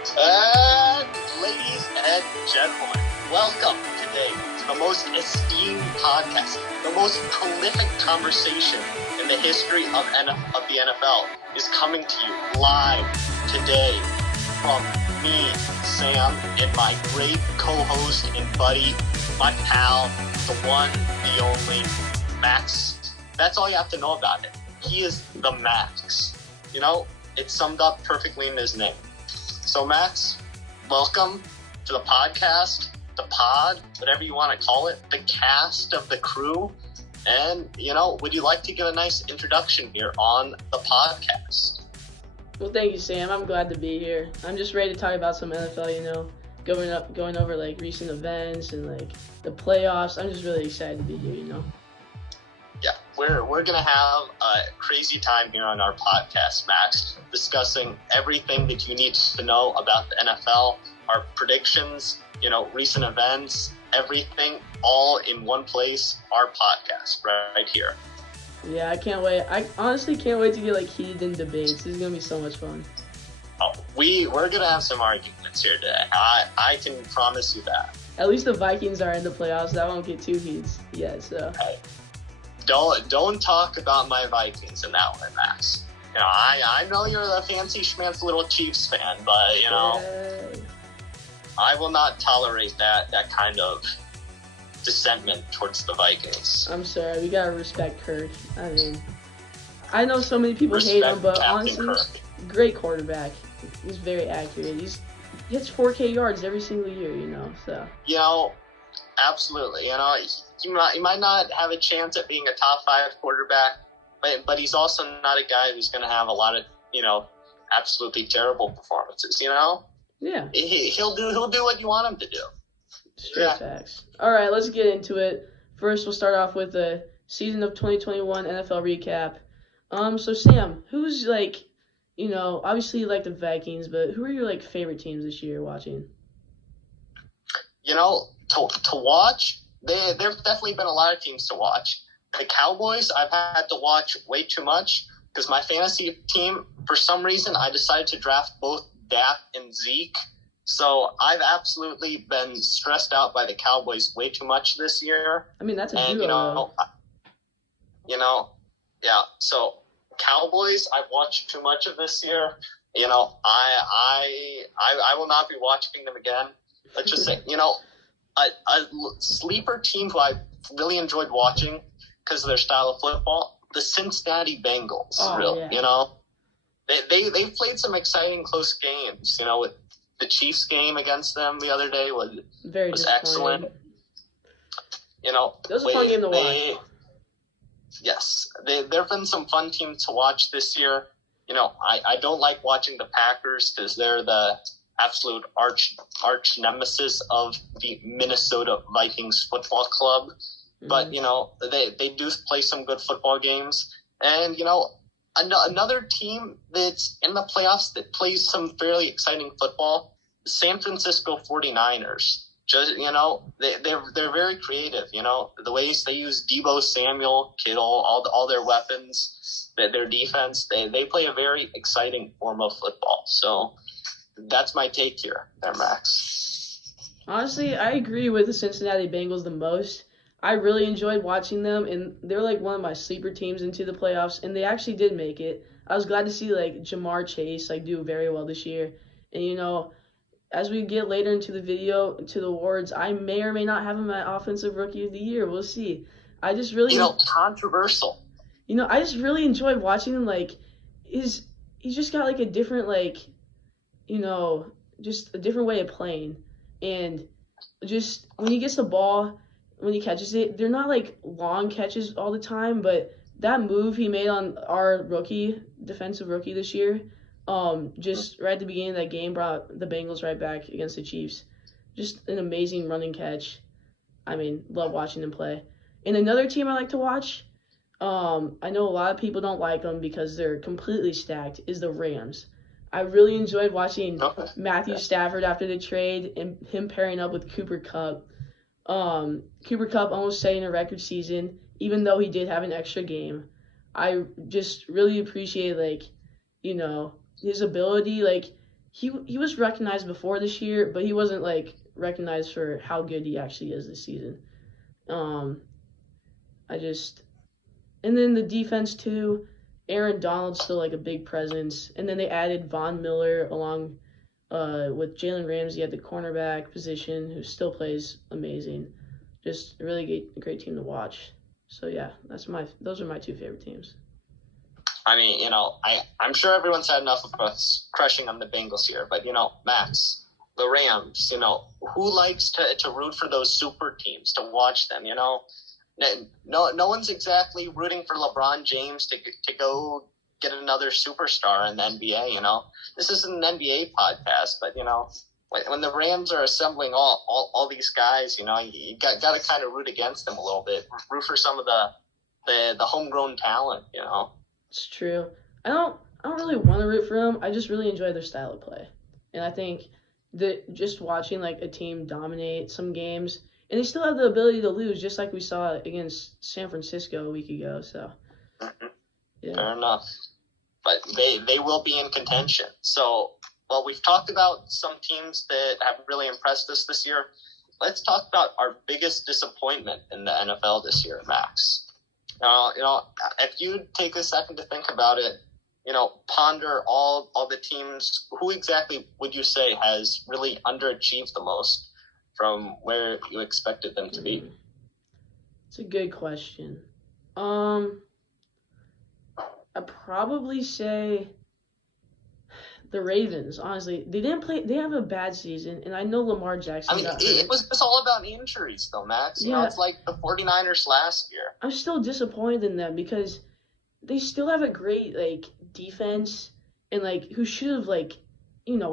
And ladies and gentlemen, welcome today to the most esteemed podcast, the most prolific conversation in the history of the NFL is coming to you live today from me, Sam, and my great co-host and buddy, my pal, the one, the only, Max. That's all you have to know about him. He is the Max. You know, it's summed up perfectly in his name. So, Max, welcome to the podcast, the pod, whatever you want to call it, the cast of the crew. And, you know, would you like to give a nice introduction here on the podcast? Well, thank you, Sam. I'm glad to be here. I'm just ready to talk about some NFL, going over, like, recent events and, like, the playoffs. I'm just really excited to be here, Yeah, we're going to have a crazy time here on our podcast, Max, discussing everything that you need to know about the NFL, our predictions, recent events, everything, all in one place, our podcast right here. Yeah, I can't wait. I honestly can't wait to get, like, heated in debates. This is going to be so much fun. Oh, we're going to have some arguments here today. I can promise you that. At least the Vikings are in the playoffs. That won't get too heated yet, so. Hey, don't talk about my Vikings in that one, Max. I know you're the fancy schmancy little Chiefs fan, but, Yay. I will not tolerate that kind of dissentment towards the Vikings. I'm sorry. We got to respect Kirk. I mean, I know so many people hate him, but Captain honestly, Kirk. Great quarterback. He's very accurate. He hits 4K yards every single year, so. Absolutely. He might not have a chance at being a top 5 quarterback, but he's also not a guy who's going to have a lot of, absolutely terrible performances, Yeah. He'll do what you want him to do. Straight facts. All right, let's get into it. First, we'll start off with the season of 2021 NFL recap. So Sam, who's obviously you like the Vikings, but who are your favorite teams this year watching? To watch, there've definitely been a lot of teams to watch. The Cowboys, I've had to watch way too much because my fantasy team, for some reason, I decided to draft both Dak and Zeke. So I've absolutely been stressed out by the Cowboys way too much this year. I mean, that's a duo. Yeah. So Cowboys, I've watched too much of this year. I will not be watching them again. Let's just say, a sleeper team who I really enjoyed watching because of their style of football, the Cincinnati Bengals. They played some exciting close games. With the Chiefs game against them the other day was excellent. It was a fun game to watch. Yes, there have been some fun teams to watch this year. I don't like watching the Packers because they're the absolute arch nemesis of the Minnesota Vikings football club. Mm-hmm. But, they do play some good football games. And, another team that's in the playoffs that plays some fairly exciting football, the San Francisco 49ers. Just, they're very creative, the ways they use Deebo Samuel, Kittle, all their weapons, their defense, they play a very exciting form of football. So that's my take here there, Max. Honestly, I agree with the Cincinnati Bengals the most. I really enjoyed watching them, and they're one of my sleeper teams into the playoffs, and they actually did make it. I was glad to see Jamar Chase do very well this year. And as we get later into the video, to the awards, I may or may not have him at Offensive Rookie of the Year. We'll see. I just really controversial. I just really enjoyed watching him. He's just got a different just a different way of playing, and just when he gets the ball, when he catches it, they're not long catches all the time, but that move he made on our defensive rookie this year, just right at the beginning of that game brought the Bengals right back against the Chiefs. Just an amazing running catch. I mean, love watching them play. And another team I like to watch, I know a lot of people don't like them because they're completely stacked, is the Rams. I really enjoyed watching Matthew Stafford after the trade and him pairing up with Cooper Kupp. Cooper Kupp almost setting a record season, even though he did have an extra game. I just really appreciate his ability. he was recognized before this year, but he wasn't like recognized for how good he actually is this season. Um, I just and then the defense too. Aaron Donald's still like a big presence, and then they added Von Miller along with Jalen Ramsey at the cornerback position, who still plays amazing. Just a really great team to watch. So yeah, those are my two favorite teams. I mean, I'm sure everyone's had enough of us crushing on the Bengals here, but Max, the Rams, who likes to root for those super teams, to watch them, No one's exactly rooting for LeBron James to go get another superstar in the NBA, This isn't an NBA podcast, but, when the Rams are assembling all these guys, you got to kind of root against them a little bit, root for some of the homegrown talent, It's true. I don't really want to root for them. I just really enjoy their style of play, and I think that just watching like a team dominate some games, and they still have the ability to lose, just like we saw against San Francisco a week ago. So, yeah. Fair enough. But they will be in contention. So, well, we've talked about some teams that have really impressed us this year. Let's talk about our biggest disappointment in the NFL this year, Max. If you take a second to think about it, ponder all the teams, who exactly would you say has really underachieved the most from where you expected them to be? It's a good question. I'd probably say the Ravens. Honestly, they didn't play. They have a bad season, and I know Lamar Jackson. It was all about injuries, though, Max. It's like the 49ers last year. I'm still disappointed in them because they still have a great defense, and who should have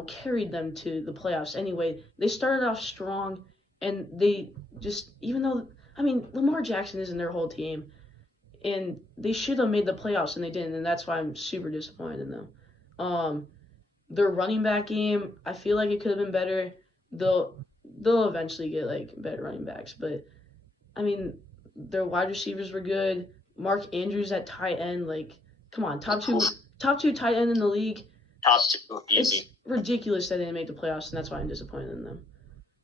carried them to the playoffs anyway. They started off strong, and they just Lamar Jackson isn't their whole team, and they should have made the playoffs and they didn't, and that's why I'm super disappointed in them. Their running back game, I feel like it could have been better. They'll eventually get better running backs, but their wide receivers were good. Mark Andrews at tight end, come on, top two tight end in the league. Top two, easy. It's ridiculous that they didn't make the playoffs, and that's why I'm disappointed in them.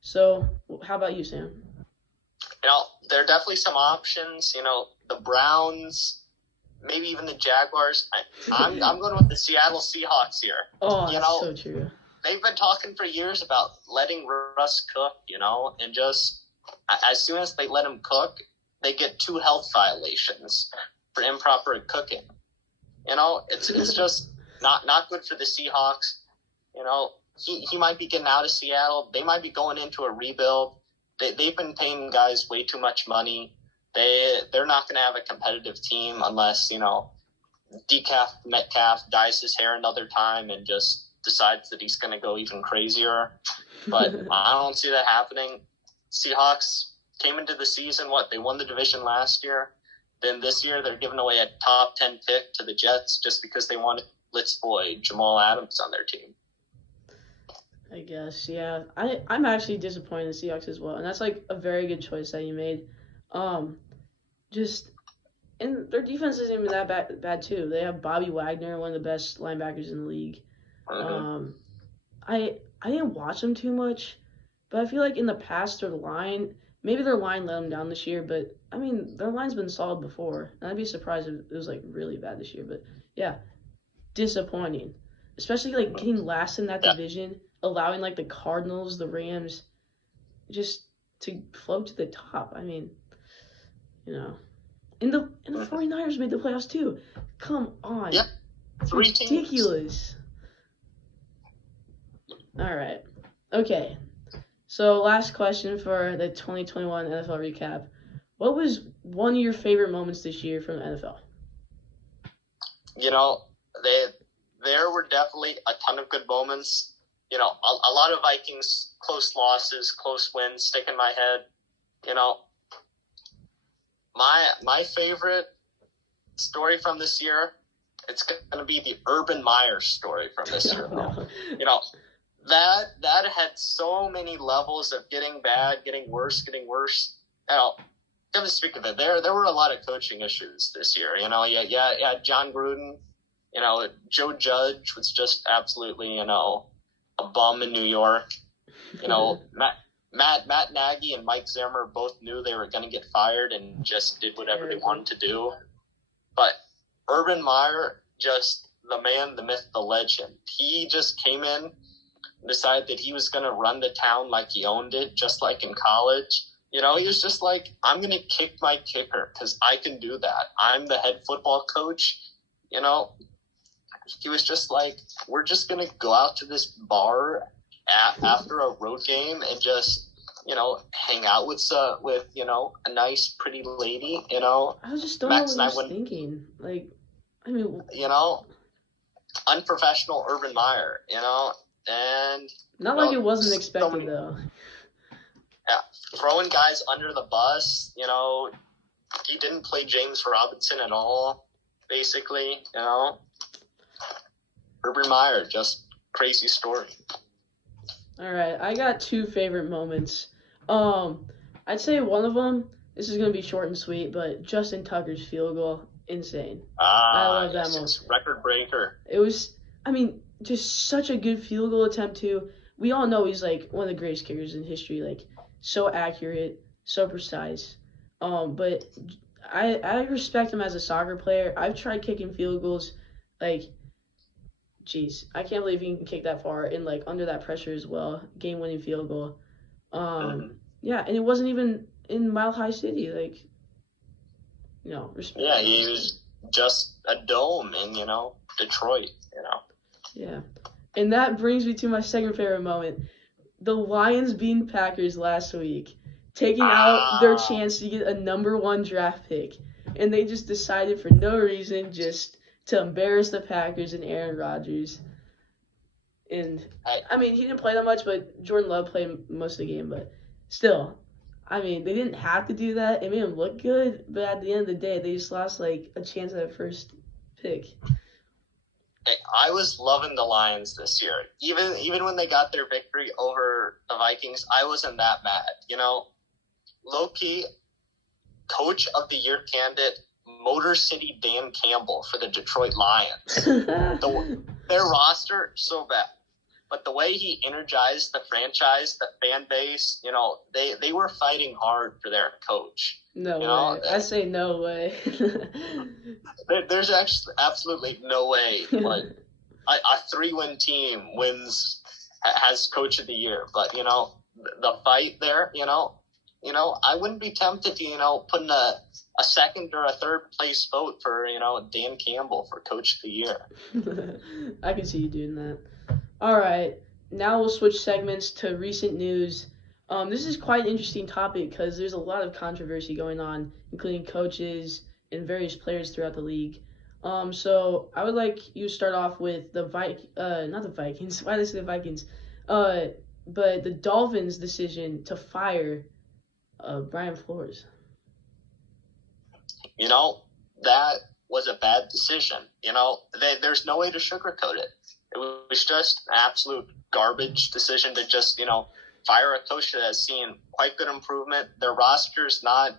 So, how about you, Sam? There are definitely some options. The Browns. Maybe even the Jaguars. I'm going with the Seattle Seahawks here. Oh, that's so true. They've been talking for years about letting Russ cook, and just as soon as they let him cook, they get 2 health violations for improper cooking. It's just not good for the Seahawks. He might be getting out of Seattle. They might be going into a rebuild. They've been paying guys way too much money. They're not going to have a competitive team unless, Decaf Metcalf dyes his hair another time and just decides that he's going to go even crazier. But I don't see that happening. Seahawks came into the season, they won the division last year. Then this year they're giving away a top 10 pick to the Jets just because they wanted Blitz boy Jamal Adams on their team. I guess, yeah. I'm actually disappointed in the Seahawks as well, and that's a very good choice that you made. And their defense isn't even that bad too. They have Bobby Wagner, one of the best linebackers in the league. Mm-hmm. I didn't watch them too much, but I feel like in the past their line let them down this year, but their line's been solid before, and I'd be surprised if it was really bad this year. But yeah, disappointing, especially getting last in that division, allowing the Cardinals, the Rams, just to float to the top. And the 49ers made the playoffs too. Come on. Yep. It's ridiculous. All right. Okay. So last question for the 2021 NFL recap. What was one of your favorite moments this year from the NFL? There were definitely a ton of good moments. A lot of Vikings close losses, close wins stick in my head. My favorite story from this year, it's going to be the Urban Meyer story from this year. No. That had so many levels of getting bad, getting worse. Come to speak of it, there were a lot of coaching issues this year. Yeah, John Gruden. Joe Judge was just absolutely, a bum in New York. You know, Matt Nagy and Mike Zimmer both knew they were going to get fired and just did whatever they wanted to do. But Urban Meyer, just the man, the myth, the legend. He just came in, decided that he was going to run the town like he owned it, just like in college. You know, he was just like, I'm going to kick my kicker because I can do that. I'm the head football coach. You know, he was just like, we're just going to go out to this bar after a road game and just, you know, hang out with you know, a nice, pretty lady, you know. I just don't know what he was thinking. Like, I mean, you know, unprofessional Urban Meyer, you know, and not like it wasn't expected though. Yeah, throwing guys under the bus, you know. He didn't play James Robinson at all, basically, you know. Urban Meyer, just crazy story. All right, I got two favorite moments. I'd say one of them, this is going to be short and sweet, but Justin Tucker's field goal, insane. I love that moment. Record breaker. It was, I mean, just such a good field goal attempt too. We all know he's like one of the greatest kickers in history, like so accurate, so precise. But I respect him as a soccer player. I've tried kicking field goals, like, jeez, I can't believe he can kick that far and like under that pressure as well, game-winning field goal. Yeah, and it wasn't even in Mile High City, like, you know, respect. Yeah, he was just a dome in, you know, Detroit, you know. Yeah, and that brings me to my second favorite moment. The Lions beating Packers last week, taking out their chance to get a number 1 draft pick, and they just decided for no reason just to embarrass the Packers and Aaron Rodgers. And, I mean, he didn't play that much, but Jordan Love played most of the game. But still, I mean, they didn't have to do that. It made him look good, but at the end of the day, they just lost, like, a chance at that first pick. Hey, I was loving the Lions this year. Even when they got their victory over the Vikings, I wasn't that mad. You know, low-key, Coach of the Year candidate, Motor City Dan Campbell for the Detroit Lions. Their roster, so bad. But the way he energized the franchise, the fan base, you know, they were fighting hard for their coach. No way. I say no way. There's actually absolutely no way. Like, a 3-win team has Coach of the Year. But, you know, the fight there, you know, I wouldn't be tempted to, you know, put in a second or a third place vote for, you know, Dan Campbell for Coach of the Year. I can see you doing that. All right, now we'll switch segments to recent news. This is quite an interesting topic because there's a lot of controversy going on, including coaches and various players throughout the league. So I would like you to start off with not the Vikings. Why did I say the Vikings? But the Dolphins' decision to fire Brian Flores. You know, that was a bad decision. You know, there's no way to sugarcoat it. It was just an absolute garbage decision to just, you know, fire a coach that has seen quite good improvement. Their roster's not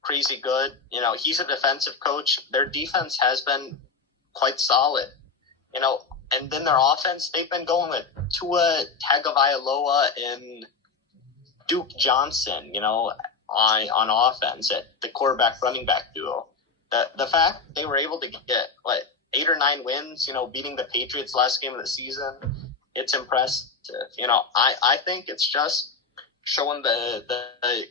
crazy good. You know, he's a defensive coach. Their defense has been quite solid. You know, and then their offense, they've been going with Tua Tagovailoa and Duke Johnson, you know, on offense at the quarterback running back duo. The fact they were able to get 8 or 9 wins, you know, beating the Patriots last game of the season, it's impressive. You know, I think it's just showing the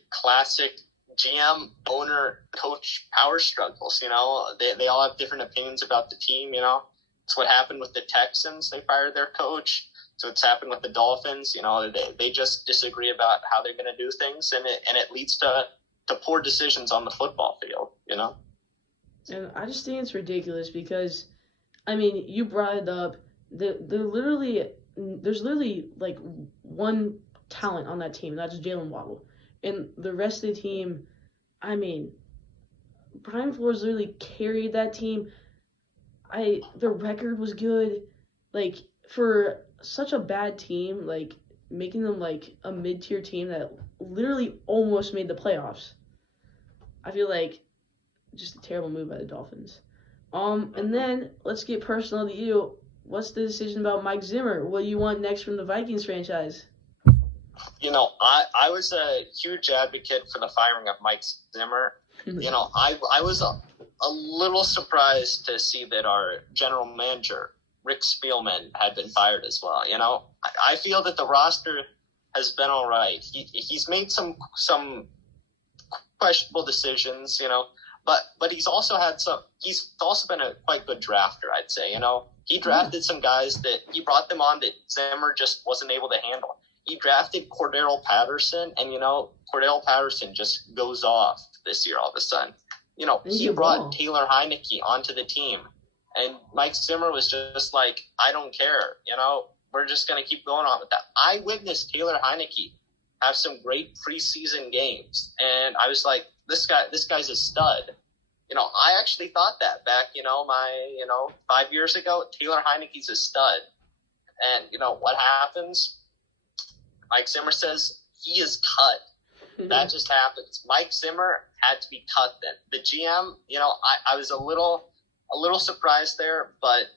classic GM, owner, coach power struggles. You know, they all have different opinions about the team. You know, it's what happened with the Texans. They fired their coach. So it's happened with the Dolphins. You know, they just disagree about how they're going to do things, and it leads to poor decisions on the football field. You know. And I just think it's ridiculous because, I mean, you brought it up. There's literally like one talent on that team, and that's Jalen Waddle. And the rest of the team, I mean, Brian Flores literally carried that team. The record was good. Like, for such a bad team, like, making them like a mid-tier team that literally almost made the playoffs. I feel like just a terrible move by the Dolphins. And then let's get personal to you. what's the decision about Mike Zimmer? What do you want next from the Vikings franchise? I was a huge advocate for the firing of Mike Zimmer. I was a little surprised to see that our general manager, Rick Spielman, had been fired as well. I feel that the roster has been all right. He's made some questionable decisions, but he's also been a quite good drafter, I'd say. He drafted some guys that he brought them on that Zimmer just wasn't able to handle. He drafted Cordero Patterson, and Cordero Patterson just goes off this year all of a sudden. He brought Taylor Heineke onto the team, and Mike Zimmer was just like, I don't care. We're just going to keep going on with that. I witnessed Taylor Heineke have some great preseason games, and I was like, this guy's a stud. I actually thought that back, 5 years ago. Taylor Heineke's a stud. And, what happens? Mike Zimmer says he is cut. That just happens. Mike Zimmer had to be cut then. The GM, I was a little surprised there, but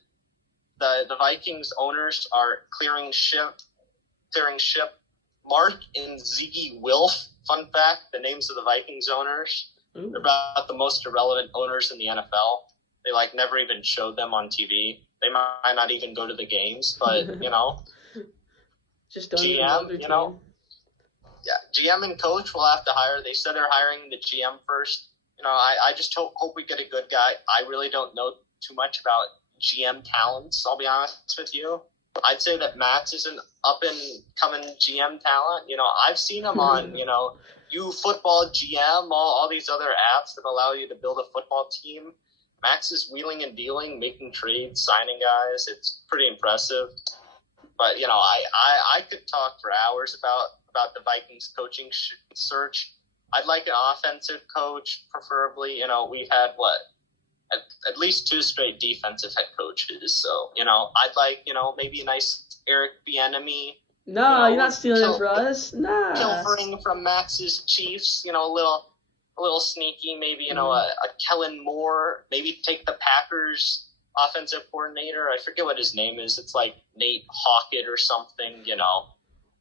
the Vikings owners are clearing ship. Mark and Ziggy Wilf, fun fact, the names of the Vikings owners. Ooh. They're about the most irrelevant owners in the NFL. They never even showed them on TV. They might not even go to the games, but just don't GM, yeah, GM and coach will have to hire. They said they're hiring the GM first. I just hope we get a good guy. I really don't know too much about GM talents, I'll be honest with you. I'd say that Max is an up-and-coming GM talent. I've seen him on, Football GM, all these other apps that allow you to build a football team. Max is wheeling and dealing, making trades, signing guys. It's pretty impressive. But, I could talk for hours about the Vikings coaching search. I'd like an offensive coach, preferably. We've had, at least 2 straight defensive head coaches. So, I'd like, maybe a nice Eric Bieniemy. No, you're not stealing it for us. Nah. Pilfering from Max's Chiefs, a little sneaky. Maybe, a Kellen Moore. Maybe take the Packers offensive coordinator. I forget what his name is. It's like Nate Hawkett or something,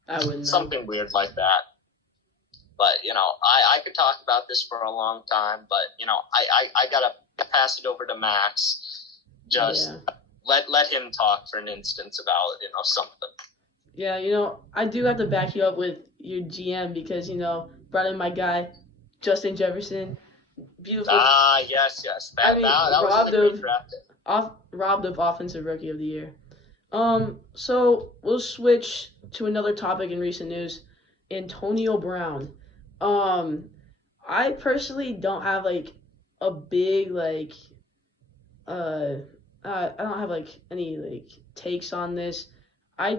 I wouldn't know. Something weird like that. But, I could talk about this for a long time, but, I got to pass it over to Max. Just let him talk for an instance about, something. Yeah, I do have to back you up with your GM because, brought in my guy, Justin Jefferson. Beautiful. Yes. That was a great draft. Robbed of Offensive Rookie of the Year. So we'll switch to another topic in recent news. Antonio Brown. I personally don't have a big I don't have any takes on this. I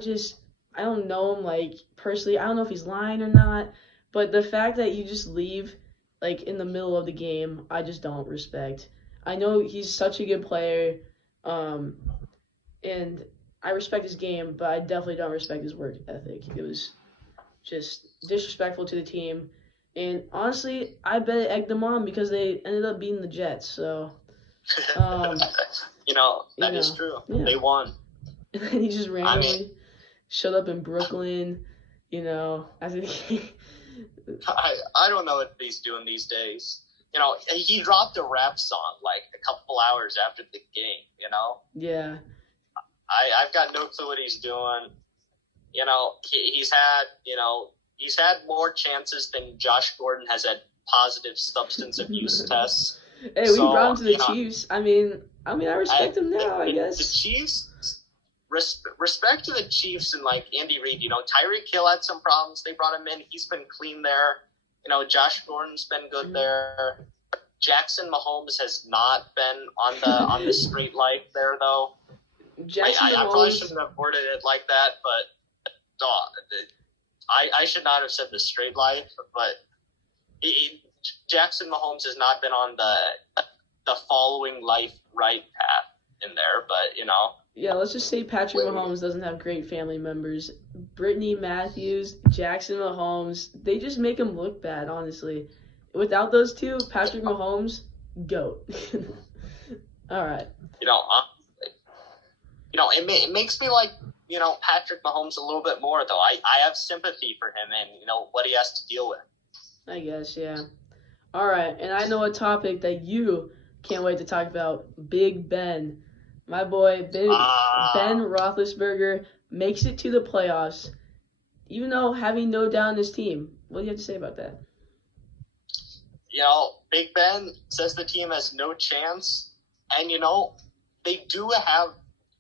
don't know him personally. I don't know if he's lying or not, but the fact that you just leave in the middle of the game, I just don't respect. I know he's such a good player, and I respect his game, but I definitely don't respect his work ethic. It was just disrespectful to the team. And honestly, I bet it egged them on because they ended up beating the Jets. So, that is true. Yeah. They won. And then he just randomly showed up in Brooklyn, after the game. I don't know what he's doing these days. He dropped a rap song a couple hours after the game, Yeah. I've got no clue what he's doing. He's had more chances than Josh Gordon has had positive substance abuse tests. Hey, we brought him to the Chiefs. I respect him now, I guess. The Chiefs, respect to the Chiefs and Andy Reid. Tyreek Hill had some problems. They brought him in. He's been clean there. Josh Gordon's been good there. Jackson Mahomes has not been on the straight life there, though. I probably shouldn't have worded it like that, but I should not have said the straight life. But Jackson Mahomes has not been on the following life right path in there, but Yeah, let's just say Patrick Mahomes doesn't have great family members. Brittany Matthews, Jackson Mahomes, they just make him look bad, honestly. Without those two, Patrick Mahomes, GOAT. All right. it makes me like, Patrick Mahomes a little bit more, though. I have sympathy for him and, what he has to deal with. I guess, yeah. All right, and I know a topic that you can't wait to talk about, Big Ben. My boy, Ben Roethlisberger makes it to the playoffs, even though having no doubt in his team. What do you have to say about that? Big Ben says the team has no chance, and, they do have,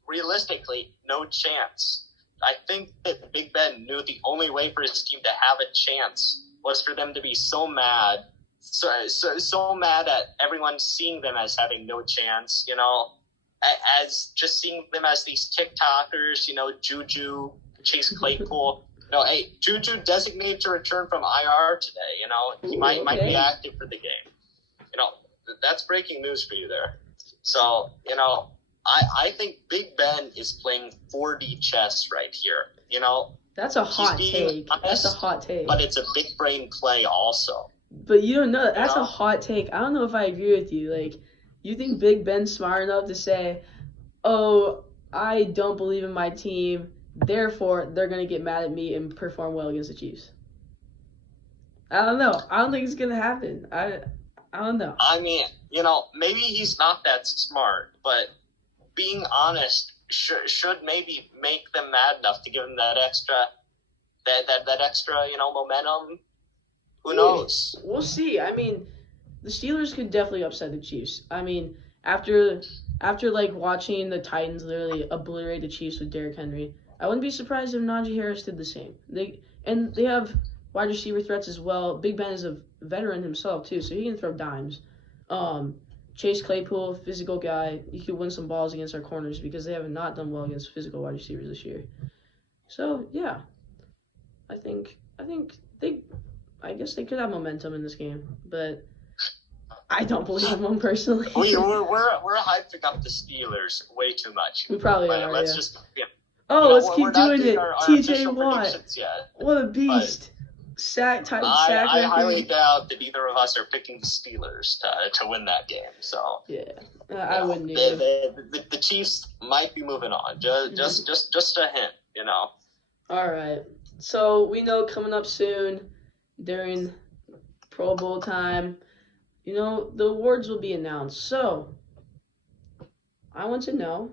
realistically, no chance. I think that Big Ben knew the only way for his team to have a chance was for them to be so mad, so mad at everyone seeing them as having no chance, as just seeing them as these TikTokers, Juju, Chase Claypool. Hey, Juju designated to return from IR today. He might be active for the game. That's breaking news for you there. So, I think Big Ben is playing 4D chess right here. That's a hot take. That's a hot take. But it's a big brain play also. But you don't know. That's a hot take. I don't know if I agree with you. Like, you think Big Ben's smart enough to say, oh, I don't believe in my team, therefore they're going to get mad at me and perform well against the Chiefs? I don't know. I don't think it's going to happen. I don't know. I mean, maybe he's not that smart, but being honest should maybe make them mad enough to give him that extra, momentum. Who knows? We'll see. I mean, the Steelers could definitely upset the Chiefs. I mean, after like watching the Titans literally obliterate the Chiefs with Derrick Henry, I wouldn't be surprised if Najee Harris did the same. They have wide receiver threats as well. Big Ben is a veteran himself too, so he can throw dimes. Chase Claypool, physical guy, he could win some balls against our corners because they have not done well against physical wide receivers this year. So yeah, I guess they could have momentum in this game, but I don't believe in them personally. We're hyping up the Steelers way too much. We probably are. Let's yeah. just. Let's keep doing it. TJ Watt, what a beast! Sack. I highly doubt that either of us are picking the Steelers to win that game. So yeah, I wouldn't either. The Chiefs might be moving on. Just a hint, All right. So we know coming up soon during Pro Bowl time, the awards will be announced. So I want to know.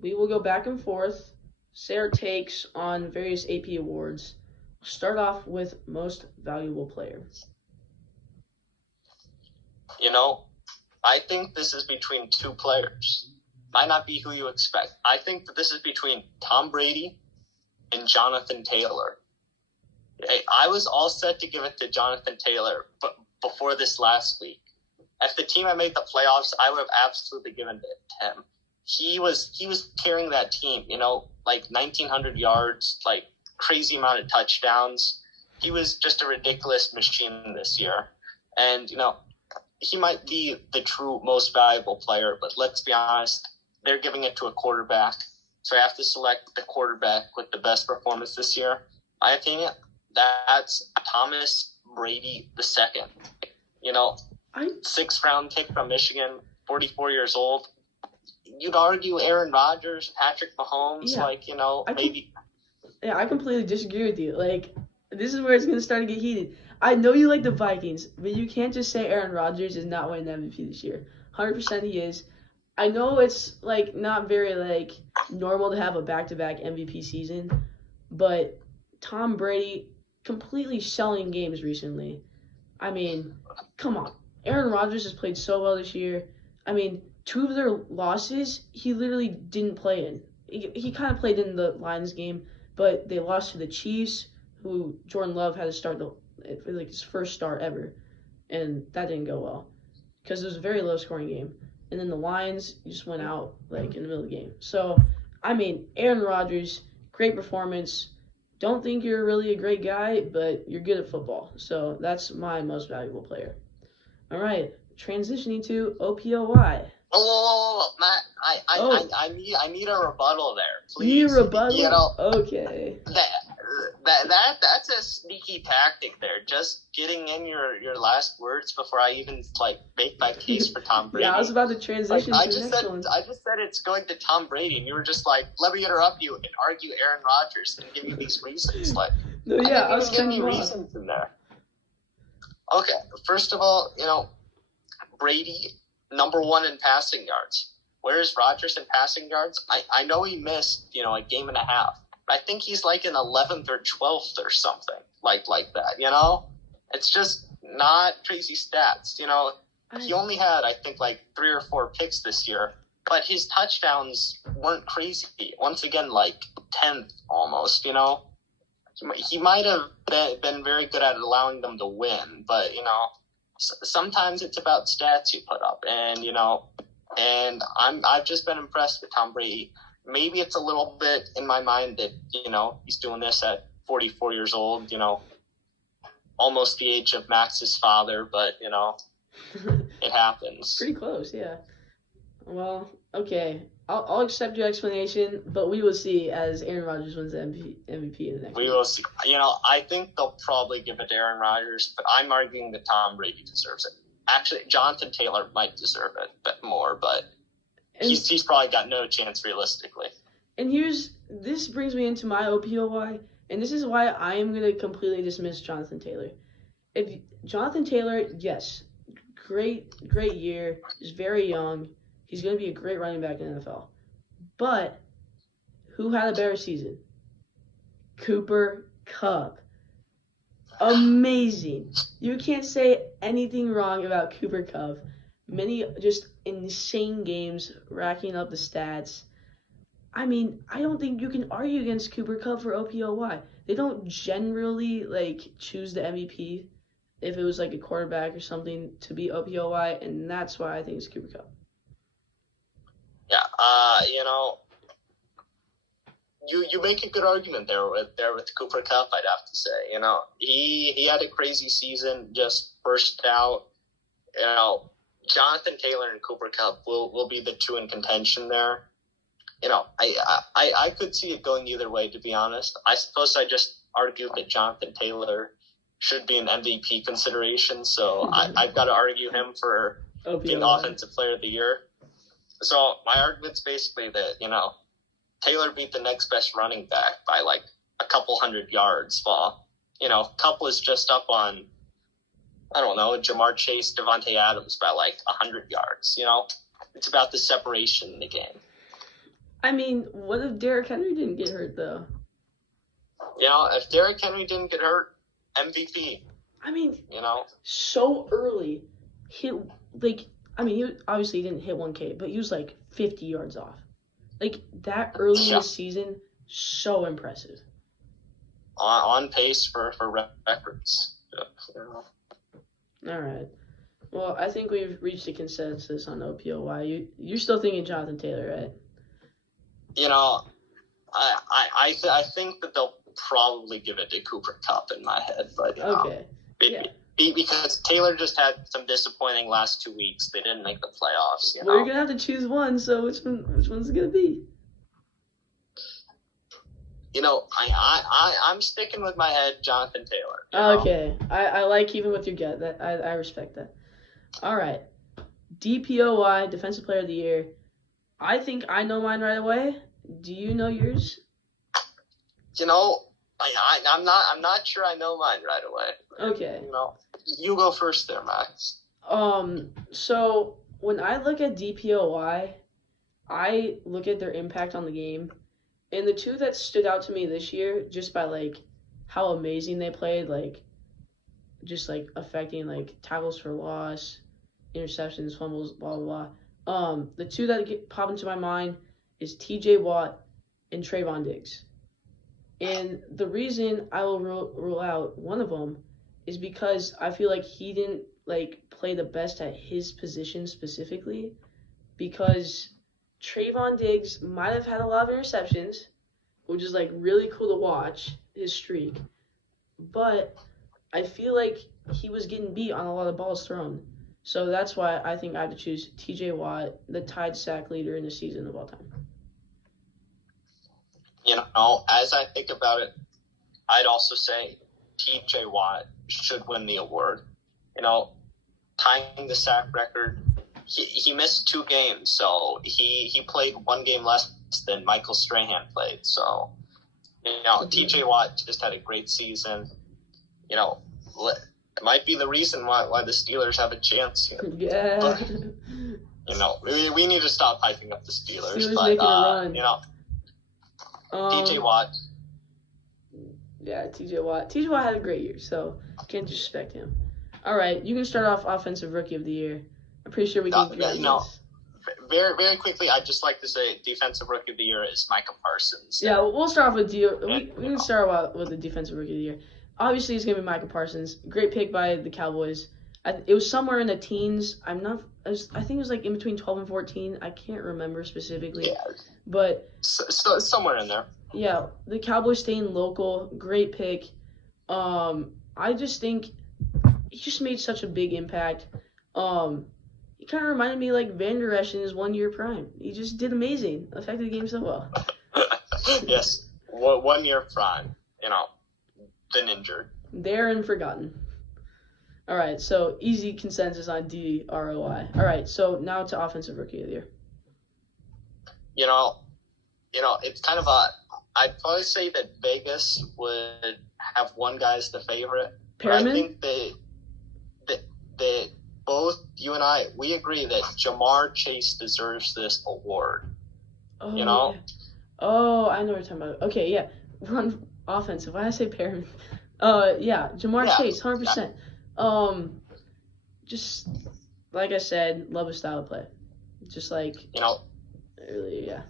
We will go back and forth, say our takes on various AP awards. Start off with most valuable player. I think this is between two players. Might not be who you expect. I think that this is between Tom Brady and Jonathan Taylor. Hey, I was all set to give it to Jonathan Taylor, but before this last week, if the team had made the playoffs, I would have absolutely given it to him. He was carrying that team, like 1,900 yards, like crazy amount of touchdowns. He was just a ridiculous machine this year. And, he might be the true most valuable player, but let's be honest, they're giving it to a quarterback. So I have to select the quarterback with the best performance this year. My opinion, that's Thomas Brady II. 6th round pick from Michigan, 44 years old. You'd argue Aaron Rodgers, Patrick Mahomes, maybe. I completely disagree with you. Like, this is where it's going to start to get heated. I know you like the Vikings, but you can't just say Aaron Rodgers is not winning MVP this year. 100% he is. I know it's, not very, normal to have a back-to-back MVP season, but Tom Brady completely selling games recently. I mean, come on. Aaron Rodgers has played so well this year. I mean, 2 of their losses, he literally didn't play in. He kind of played in the Lions game, but they lost to the Chiefs, who Jordan Love had to start his first start ever, and that didn't go well because it was a very low-scoring game. And then the Lions just went out in the middle of the game. So, I mean, Aaron Rodgers, great performance. Don't think you're really a great guy, but you're good at football. So that's my most valuable player. All right, transitioning to OPOY. Oh, Matt, I need a rebuttal there, please. You need a rebuttal? Okay. That's a sneaky tactic there. Just getting in your last words before I even make my case for Tom Brady. Yeah, I was about to transition to the next one. I just said it's going to Tom Brady, and you were just like, let me interrupt you and argue Aaron Rodgers and give you these reasons. No, yeah, I was giving you cutting you off. reasons in there. Okay, first of all, Brady, number 1 in passing yards. Where's Rodgers in passing yards? I know he missed, a game and a half. I think he's like in 11th or 12th or something like that, It's just not crazy stats, He only had, I think, 3 or 4 picks this year, but his touchdowns weren't crazy. Once again, 10th almost, He might have been very good at allowing them to win, but, sometimes it's about stats you put up, and, and I've just been impressed with Tom Brady. Maybe it's a little bit in my mind that, he's doing this at 44 years old, almost the age of Max's father, but, it happens. Pretty close, yeah. Well, okay. I'll accept your explanation, but we will see as Aaron Rodgers wins the MVP in the next We will see. I think they'll probably give it to Aaron Rodgers, but I'm arguing that Tom Brady deserves it. Actually, Jonathan Taylor might deserve it a bit more, but he's probably got no chance realistically. And this brings me into my OPOY, and this is why I am going to completely dismiss Jonathan Taylor. If Jonathan Taylor, yes, great year, he's very young, he's going to be a great running back in the NFL. But who had a better season? Cooper Kupp. Amazing. You can't say anything wrung about Cooper Kupp. Many just insane games, racking up the stats. I mean, I don't think you can argue against Cooper Kupp for OPOY. They don't generally choose the MVP if it was a quarterback or something to be OPOY, and that's why I think it's Cooper Kupp. Yeah, you make a good argument there with Cooper Kupp, I'd have to say. He had a crazy season, just burst out. Jonathan Taylor and Cooper Kupp will be the 2 in contention there. I could see it going either way, to be honest. I suppose I just argued that Jonathan Taylor should be an MVP consideration, so I've got to argue him for being Offensive Player of the Year. So my argument's basically that, Taylor beat the next best running back by a couple hundred yards, while, Kupp was just up on, I don't know, Jamar Chase, Devontae Adams by 100 yards, It's about the separation in the game. I mean, what if Derrick Henry didn't get hurt, though? If Derrick Henry didn't get hurt, MVP. I mean, so early. He obviously didn't hit 1K, but he was 50 yards off. That early in the season, so impressive. On pace for records. Yeah. All right. Well, I think we've reached a consensus on OPOY. You're still thinking Jonathan Taylor, right? I think that they'll probably give it to Cooper Kupp in my head, but okay. Because Taylor just had some disappointing last 2 weeks. They didn't make the playoffs. We're gonna have to choose one. So which one's it gonna be? I'm sticking with my head, Jonathan Taylor. Okay, I like keeping with your gut. That I respect that. All right, DPOY, Defensive Player of the Year. I think I know mine right away. Do you know yours? I'm not sure I know mine right away. Okay. You go first there, Max. So when I look at DPOY, I look at their impact on the game, and the 2 that stood out to me this year, just by how amazing they played, just affecting tackles for loss, interceptions, fumbles, blah blah blah. The 2 that pop into my mind is T.J. Watt and Trayvon Diggs. And the reason I will rule out one of them is because I feel like he didn't play the best at his position specifically, because Trayvon Diggs might have had a lot of interceptions, which is really cool to watch, his streak. But I feel like he was getting beat on a lot of balls thrown. So that's why I think I have to choose T.J. Watt, the tied sack leader in the season of all time. As I think about it, I'd also say TJ Watt should win the award. Tying the sack record. He missed 2 games, so he played 1 game less than Michael Strahan played. So, TJ Watt just had a great season. It might be the reason why the Steelers have a chance here. Yeah. But, we need to stop hyping up the Steelers. Making a run. TJ Watt. Yeah, TJ Watt. TJ Watt had a great year, so can't disrespect him. All right, you can start off Offensive Rookie of the Year. I'm pretty sure we can agree on this. Very, very quickly, I'd just like to say Defensive Rookie of the Year is Micah Parsons. Yeah, we'll start off with we can start off with the Defensive Rookie of the Year. Obviously, it's going to be Micah Parsons. Great pick by the Cowboys. It was somewhere in the teens. I think it was like in between 12 and 14. I can't remember specifically. Yeah. But so somewhere in there. Yeah, the Cowboys staying local. Great pick. I just think he just made such a big impact. He kind of reminded me like Van Der Esch in his 1 year prime. He just did amazing. Affected the game so well. Yes, 1 year prime. Been injured. There and forgotten. All right, so easy consensus on DROY. All right, so now to Offensive Rookie of the Year. It's kind of I'd probably say that Vegas would have one guy as the favorite. Perriman? I think that both you and I, we agree that Jamar Chase deserves this award. Oh, yeah. Oh, I know what you're talking about. Okay, yeah. Run offensive. Why did I say Perriman? Yeah, Jamar Chase, 100%. Just like I said, love his style of play. Just like, really, yeah.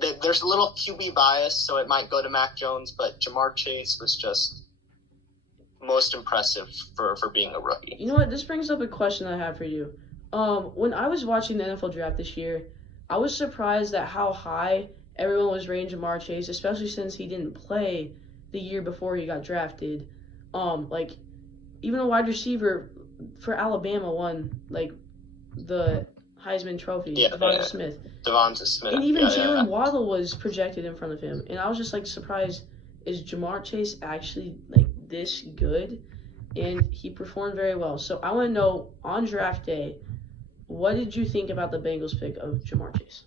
There's a little QB bias, so it might go to Mac Jones, but Jamar Chase was just most impressive for being a rookie. You know what? This brings up a question I have for you. When I was watching the NFL draft this year, I was surprised at how high everyone was rating Jamar Chase, especially since he didn't play the year before he got drafted. Even a wide receiver for Alabama won the Heisman Trophy, Devonta Smith. Devonta Smith. And even Jalen Waddle was projected in front of him. And I was just surprised, is Jamar Chase actually this good? And he performed very well. So I want to know, on draft day, what did you think about the Bengals pick of Jamar Chase?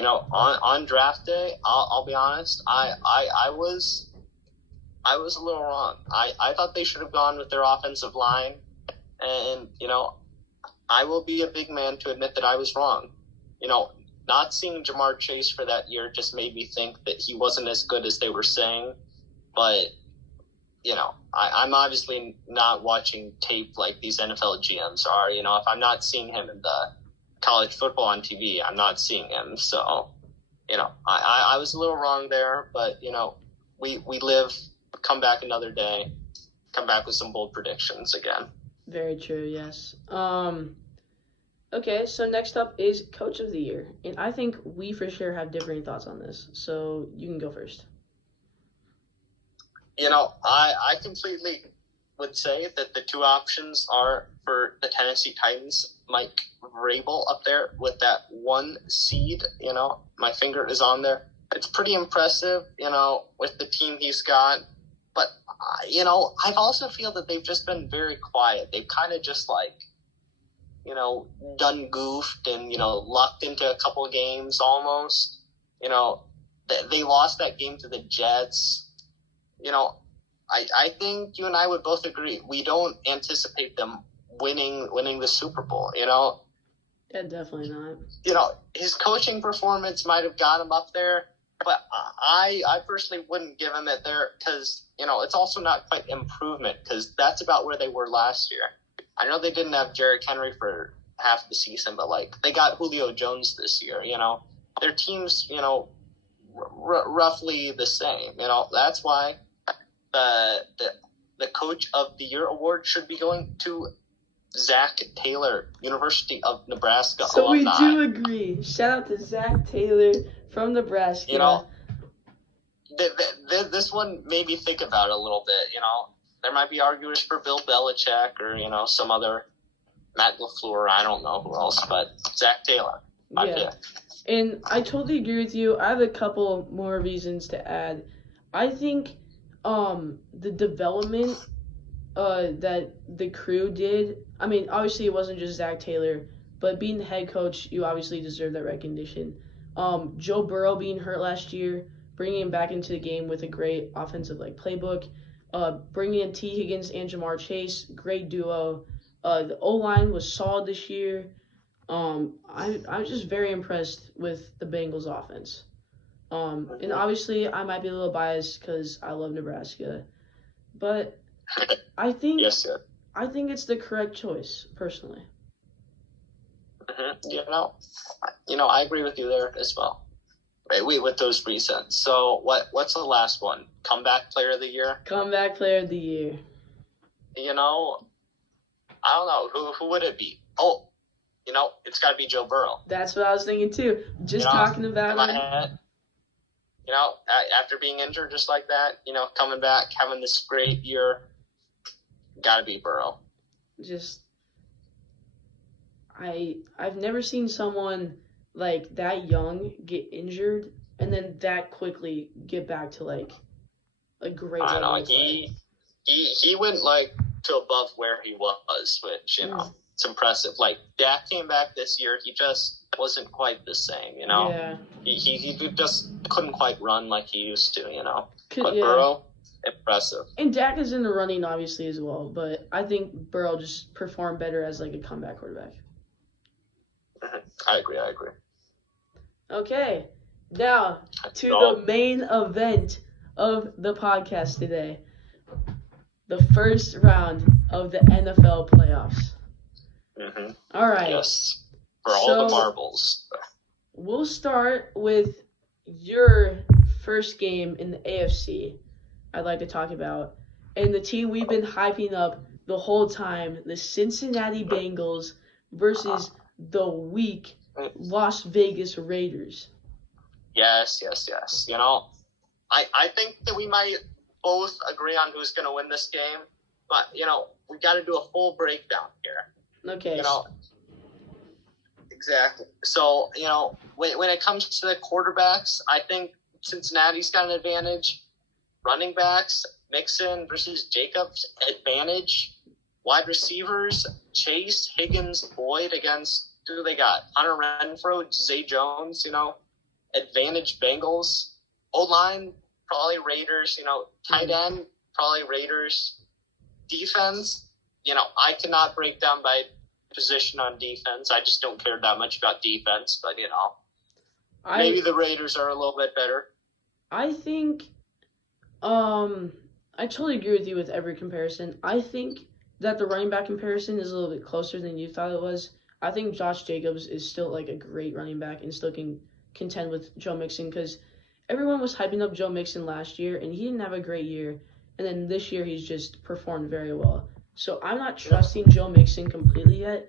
On draft day, I'll be honest, I was a little wrong. I thought they should have gone with their offensive line, and I will be a big man to admit that I was wrong. Not seeing Jamar Chase for that year just made me think that he wasn't as good as they were saying. But, I'm obviously not watching tape like these NFL GMs are. If I'm not seeing him in the college football on TV, I'm not seeing him. So, I was a little wrong there. But, we live, come back another day, come back with some bold predictions again. Very true, yes. Okay, so next up is Coach of the Year. And I think we for sure have differing thoughts on this. So you can go first. I completely would say that the two options are for the Tennessee Titans, Mike Vrabel up there with that 1 seed. My finger is on there. It's pretty impressive, with the team he's got. But, I also feel that they've just been very quiet. They've kind of just done goofed and, lucked into a couple of games almost. They lost that game to the Jets. I think you and I would both agree. We don't anticipate them winning the Super Bowl, Yeah, definitely not. His coaching performance might have got him up there, but I personally wouldn't give him it there because, it's also not quite improvement because that's about where they were last year. I know they didn't have Derrick Henry for half the season, but, they got Julio Jones this year, Their team's, roughly the same, That's why the Coach of the Year award should be going to Zach Taylor, University of Nebraska alumni. So we do agree. Shout out to Zach Taylor from Nebraska. This one made me think about it a little bit. There might be arguers for Bill Belichick or, some other Matt LaFleur. I don't know who else, but Zach Taylor. Yeah. And I totally agree with you. I have a couple more reasons to add. I think the development that the crew did. I mean, obviously it wasn't just Zach Taylor, but being the head coach, you obviously deserve that recognition. Joe Burrow being hurt last year, bringing him back into the game with a great offensive playbook. Bringing in T. Higgins and Jamar Chase, great duo. The O-line was solid this year. I'm just very impressed with the Bengals offense. And obviously I might be a little biased because I love Nebraska, but I think Yes, sir. I think it's the correct choice personally. I agree with you there as well. Right, with those reasons. So what's the last one? Comeback Player of the Year? Comeback Player of the Year. I don't know. Who would it be? Oh, it's got to be Joe Burrow. That's what I was thinking too. Just talking about in my head, after being injured just like that, coming back, having this great year, got to be Burrow. I've never seen someone like that young get injured and then that quickly get back to a great level. I know he went to above where he was, which it's impressive. Dak came back this year, he just wasn't quite the same. Yeah. He just couldn't quite run like he used to. But Burrow, impressive. And Dak is in the running obviously as well, but I think Burrow just performed better as a comeback quarterback. I agree. Okay, now to the main event of the podcast today. The first round of the NFL playoffs. Mm-hmm. All right. Yes, for all the marbles. We'll start with your first game in the AFC I'd like to talk about. And the team we've been hyping up the whole time, the Cincinnati Bengals versus the weak Las Vegas Raiders. Yes. I think that we might both agree on who's going to win this game, but we got to do a full breakdown here. Okay. Exactly. So when it comes to the quarterbacks, I think Cincinnati's got an advantage. Running backs, Mixon versus Jacobs, advantage. Wide receivers, Chase, Higgins, Boyd against who they got? Hunter Renfrow, Zay Jones, advantage Bengals. O-line, probably Raiders, tight end, probably Raiders. Defense, I cannot break down by position on defense. I just don't care that much about defense, but maybe the Raiders are a little bit better. I think I totally agree with you with every comparison. I think that the running back comparison is a little bit closer than you thought it was. I think Josh Jacobs is still a great running back and still can contend with Joe Mixon because everyone was hyping up Joe Mixon last year and he didn't have a great year. And then this year he's just performed very well. So I'm not trusting Joe Mixon completely yet.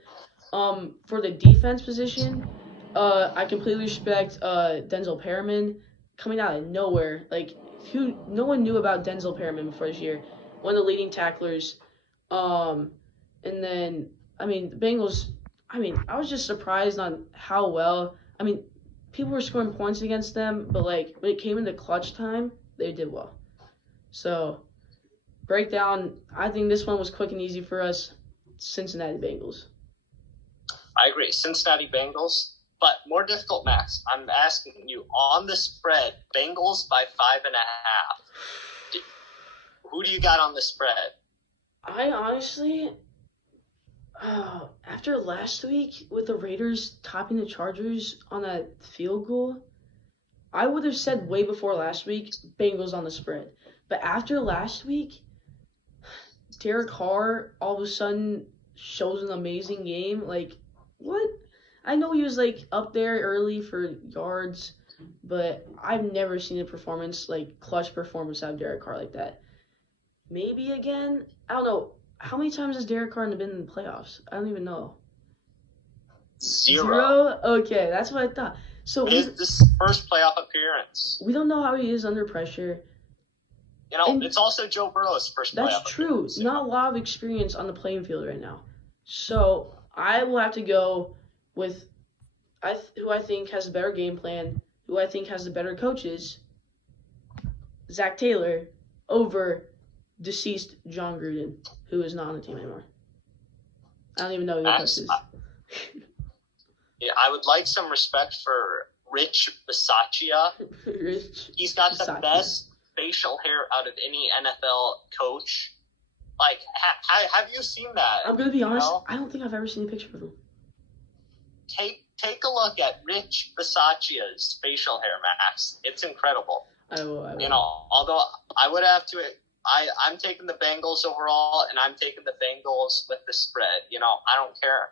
For the defense position, I completely respect Denzel Perriman coming out of nowhere. No one knew about Denzel Perriman before this year. One of the leading tacklers. And then, the Bengals, I was just surprised on how well. People were scoring points against them, but when it came into clutch time, they did well. So, breakdown, I think this one was quick and easy for us. Cincinnati Bengals. I agree. Cincinnati Bengals. But more difficult, Max. I'm asking you, on the spread, Bengals by 5.5. Who do you got on the spread? I honestly, after last week with the Raiders topping the Chargers on that field goal, I would have said way before last week, Bengals on the spread. But after last week, Derek Carr all of a sudden shows an amazing game. What? I know he was up there early for yards, but I've never seen a performance clutch performance out of Derek Carr like that. Maybe again, I don't know. How many times has Derek Carr been in the playoffs? I don't even know. Zero? Okay, that's what I thought. So this first playoff appearance. We don't know how he is under pressure. It's also Joe Burrow's first playoff appearance. That's true. Not a lot of experience on the playing field right now. So I will have to go with who I think has a better game plan, who I think has the better coaches, Zach Taylor over deceased John Gruden, who is not on the team anymore. I don't even know who the coach is. Yeah, I would like some respect for Rich Bisaccia. He's got the best facial hair out of any NFL coach. Like, have you seen that? I'm gonna be honest. I don't think I've ever seen a picture of him. Take a look at Rich Bisaccia's facial hair, Max. It's incredible. I will. You know, although I would have to. I'm taking the Bengals overall, and I'm taking the Bengals with the spread. You know, I don't care.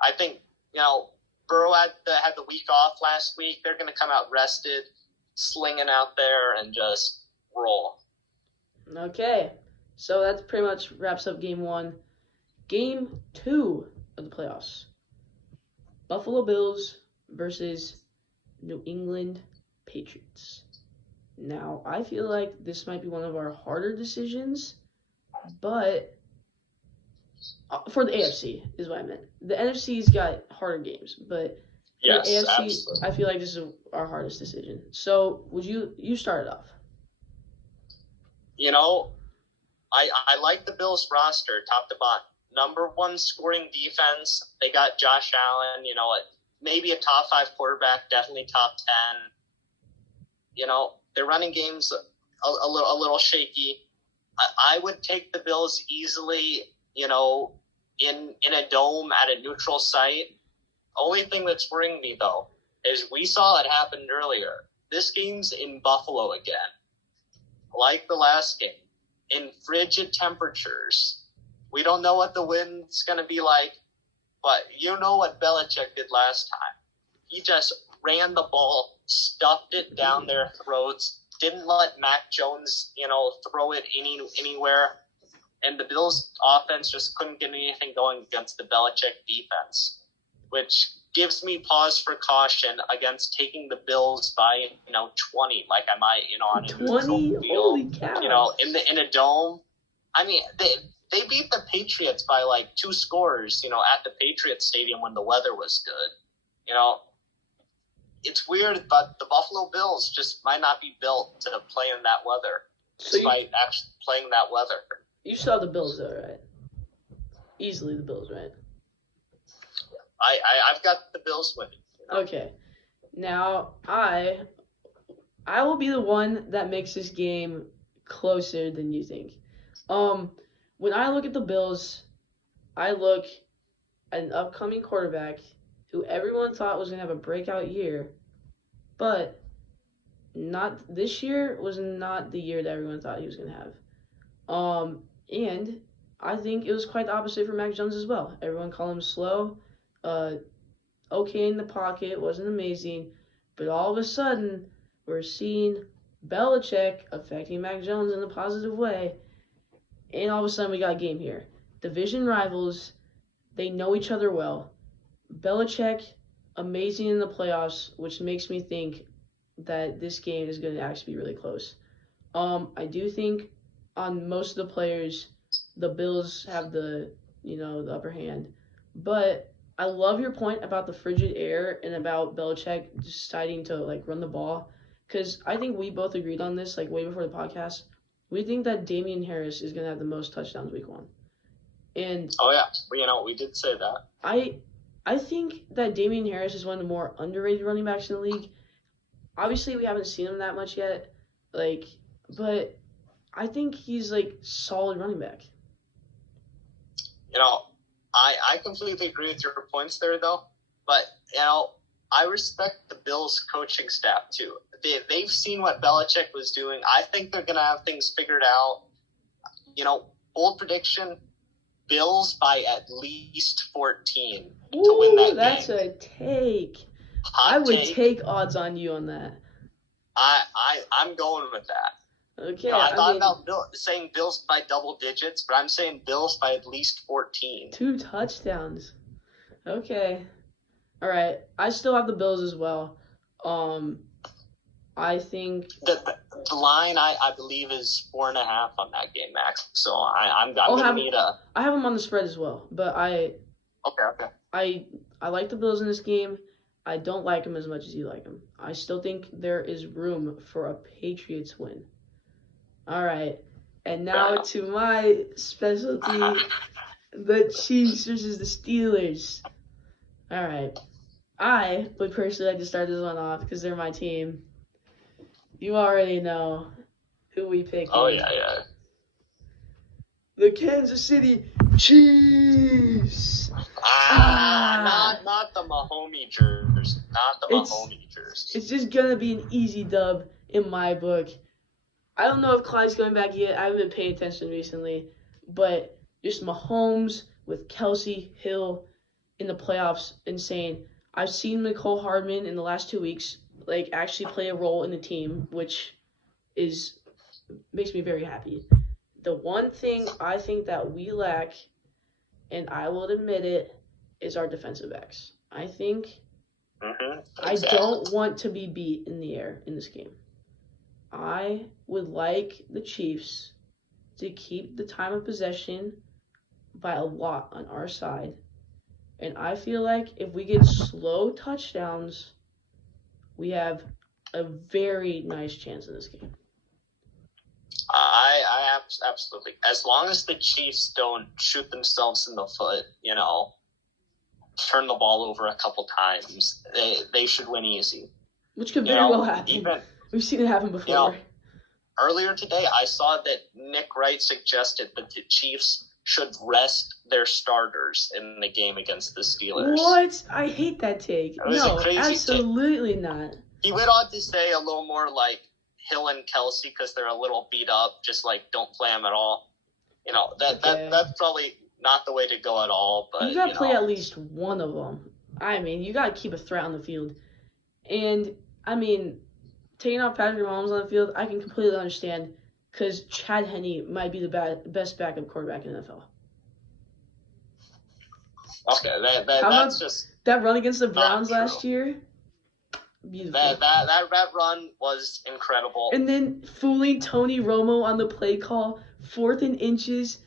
I think, you know, Burrow had the week off last week. They're going to come out rested, slinging out there, and just roll. Okay, so that pretty much wraps up Game 1. Game 2 of the playoffs. Buffalo Bills versus New England Patriots. Now, I feel like this might be one of our harder decisions, but for the AFC is what I meant. The NFC's got harder games, but yes, the AFC, absolutely. I feel like this is our hardest decision. So, would you start it off? You know, I like the Bills roster, top to bottom. Number 1 scoring defense. They got Josh Allen, you know, maybe a top 5 quarterback, definitely top 10. You know, their running game's a little shaky. I would take the Bills easily, you know, in a dome at a neutral site. Only thing that's worrying me, though, is we saw it happen earlier. This game's in Buffalo again. Like the last game. In frigid temperatures. We don't know what the wind's going to be like, but you know what Belichick did last time. He just ran the ball, stuffed it down their throats, didn't let Mac Jones, you know, throw it anywhere. And the Bills' offense just couldn't get anything going against the Belichick defense, which gives me pause for caution against taking the Bills by, you know, 20, like I might, you know, on a 20? neutral field, Holy cow. you know, in a dome. I mean, they beat the Patriots by like 2 scores, you know, at the Patriots Stadium when the weather was good. You know, it's weird, but the Buffalo Bills just might not be built to play in that weather, despite actually playing that weather. You still have the Bills, though, right? Easily the Bills, right? I've got the Bills winning. You know? Okay. Now, I will be the one that makes this game closer than you think. When I look at the Bills, I look at an upcoming quarterback who everyone thought was going to have a breakout year, but not this year was not the year that everyone thought he was going to have. And I think it was quite the opposite for Mac Jones as well. Everyone called him slow, okay in the pocket, wasn't amazing, but all of a sudden we're seeing Belichick affecting Mac Jones in a positive way. And all of a sudden, we got a game here. Division rivals, they know each other well. Belichick, amazing in the playoffs, which makes me think that this game is going to actually be really close. I do think on most of the players, the Bills have the upper hand. But I love your point about the frigid air and about Belichick deciding to run the ball, because I think we both agreed on this way before the podcast. We think that Damian Harris is going to have the most touchdowns week 1. And oh yeah, we did say that. I think that Damian Harris is one of the more underrated running backs in the league. Obviously, we haven't seen him that much yet, but I think he's solid running back. I completely agree with your points there, though. But I respect the Bills coaching staff too. They've seen what Belichick was doing. I think they're going to have things figured out. Bold prediction, Bills by at least 14 to win that that's game. That's a take. Hot I would take. take odds on you on that. I'm going with that. Okay. I thought about saying Bills by double digits, but I'm saying Bills by at least 14. 2 touchdowns. Okay. All right. I still have the Bills as well. I think the line I believe is 4.5 on that game, Max. So I'm gonna need a. I have them on the spread as well, but Okay. I like the Bills in this game. I don't like him as much as you like him. I still think there is room for a Patriots win. All right. And now to my specialty, the Chiefs versus the Steelers. All right. I would personally like to start this one off because they're my team. You already know who we picked. Oh, yeah. The Kansas City Chiefs. Not the Mahomes jerseys. Not the Mahomes jerseys. It's just going to be an easy dub in my book. I don't know if Clyde's going back yet. I haven't been paying attention recently. But just Mahomes with Kelsey Hill in the playoffs, insane. I've seen Mecole Hardman in the last 2 weeks actually play a role in the team, which makes me very happy. The one thing I think that we lack, and I will admit it, is our defensive backs. I think I don't want to be beat in the air in this game. I would like the Chiefs to keep the time of possession by a lot on our side. And I feel like if we get slow touchdowns, we have a very nice chance in this game. I absolutely. As long as the Chiefs don't shoot themselves in the foot, turn the ball over a couple times, they should win easy. Which could very well happen. We've seen it happen before. Earlier today, I saw that Nick Wright suggested that the Chiefs should rest their starters in the game against the Steelers. What? I hate that take. No, absolutely not. He went on to say a little more like Hill and Kelsey because they're a little beat up, just don't play them at all. That's probably not the way to go at all. But you got to play at least one of them. I mean, you got to keep a threat on the field. And, taking off Patrick Mahomes on the field, I can completely understand because Chad Henne might be the best backup quarterback in the NFL. Okay, that's just... That run against the Browns last year? Beautiful. That run was incredible. And then fooling Tony Romo on the play call, 4th and inches.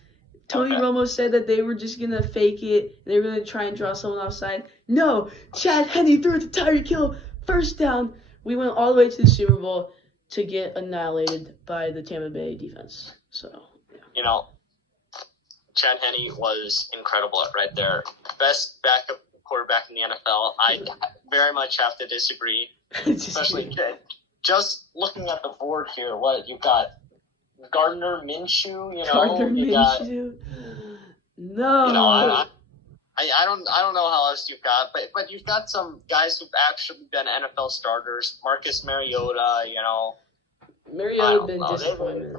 Tony Romo said that they were just going to fake it. They were going to try and draw someone offside. No, Chad Henne threw it to Tyreek Hill. First down. We went all the way to the Super Bowl to get annihilated by the Tampa Bay defense. So, yeah. Chad Henne was incredible right there. Best backup quarterback in the NFL. I very much have to disagree. Especially just looking at the board here, you've got Gardner Minshew, No. I don't know how else you've got, but you've got some guys who've actually been NFL starters. Marcus Mariota, Mariota been disappointed.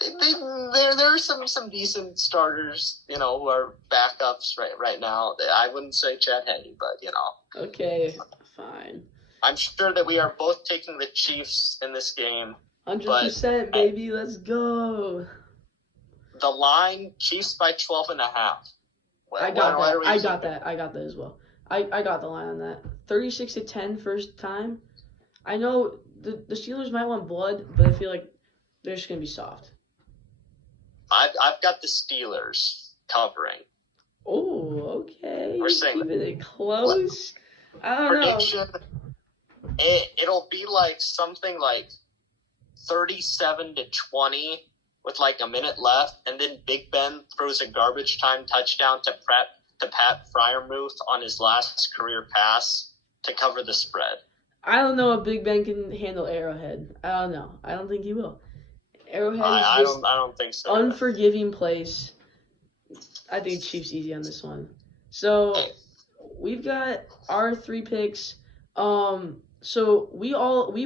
There are some decent starters, who are backups right now. I wouldn't say Chad Henne, but Okay, fine. I'm sure that we are both taking the Chiefs in this game. 100%, baby. Let's go. The line, Chiefs by 12.5. I got that. I got that as well. I got the line on that. 36-10 first time. I know the Steelers might want blood, but I feel like they're just going to be soft. I've got the Steelers covering. Oh, okay. We're saying keeping it close. I don't prediction, know. It'll be something 37-20 with a minute left, and then Big Ben throws a garbage time touchdown to Pat Freiermuth on his last career pass to cover the spread. I don't know if Big Ben can handle Arrowhead. I don't know. I don't think he will. Arrowhead I don't think so. Unforgiving place. I think Chiefs easy on this one. So we've got our 3 picks. So we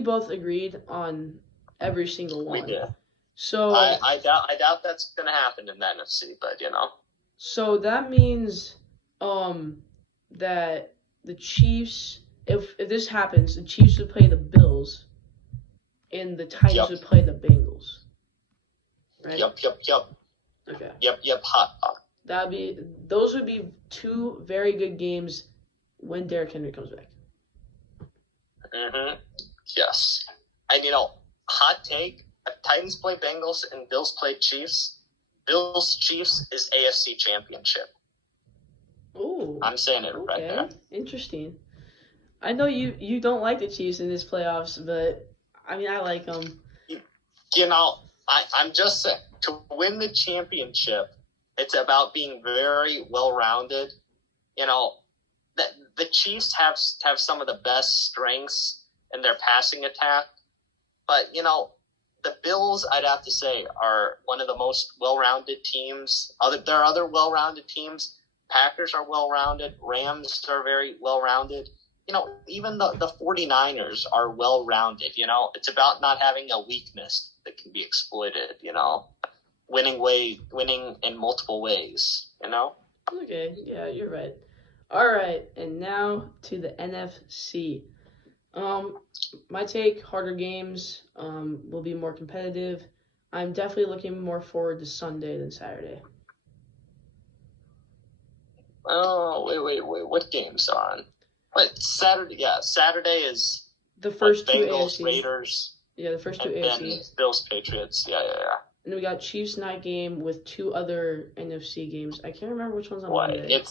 both agreed on every single one. We did. So I doubt that's gonna happen in the NFC, but So that means that the Chiefs, if this happens, the Chiefs would play the Bills, and the Titans would play the Bengals. Right? Yep. Okay. Yep. Hot. Those would be 2 very good games when Derrick Henry comes back. Yes. And hot take. If Titans play Bengals and Bills play Chiefs, Bills-Chiefs is AFC Championship. Ooh. I'm saying it right there. Interesting. I know you don't like the Chiefs in this playoffs, but I mean I like them. You know, I'm just saying, to win the championship, it's about being very well-rounded. You know, the Chiefs have some of the best strengths in their passing attack, but the Bills, I'd have to say, are one of the most well-rounded teams. There are other well-rounded teams. Packers are well-rounded. Rams are very well-rounded. Even the 49ers are well-rounded. It's about not having a weakness that can be exploited, winning in multiple ways. Okay, yeah, you're right. All right, and now to the NFC. My take, harder games, will be more competitive. I'm definitely looking more forward to Sunday than Saturday. Oh, wait. What game's on? What, Saturday? Yeah, Saturday is The first two Bengals, AFC. Raiders, Yeah, the first two and AFC. then Bills, Patriots. Yeah. And then we got Chiefs night game with two other NFC games. I can't remember which one's on What? Monday.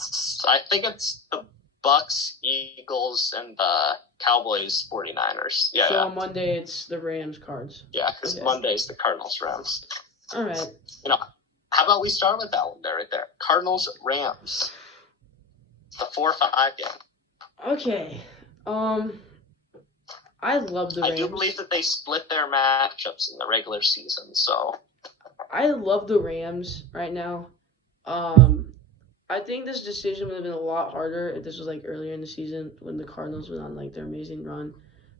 I think it's the Bucks, Eagles, and the Cowboys, 49ers. Yeah. So on Monday it's the Rams, Cards. Yeah, because Monday's the Cardinals, Rams. All right. How about we start with that one right there? Cardinals, Rams. The 4-5 game. Okay. I love the Rams. I do believe that they split their matchups in the regular season, so I love the Rams right now. I think this decision would have been a lot harder if this was like earlier in the season when the Cardinals went on like their amazing run.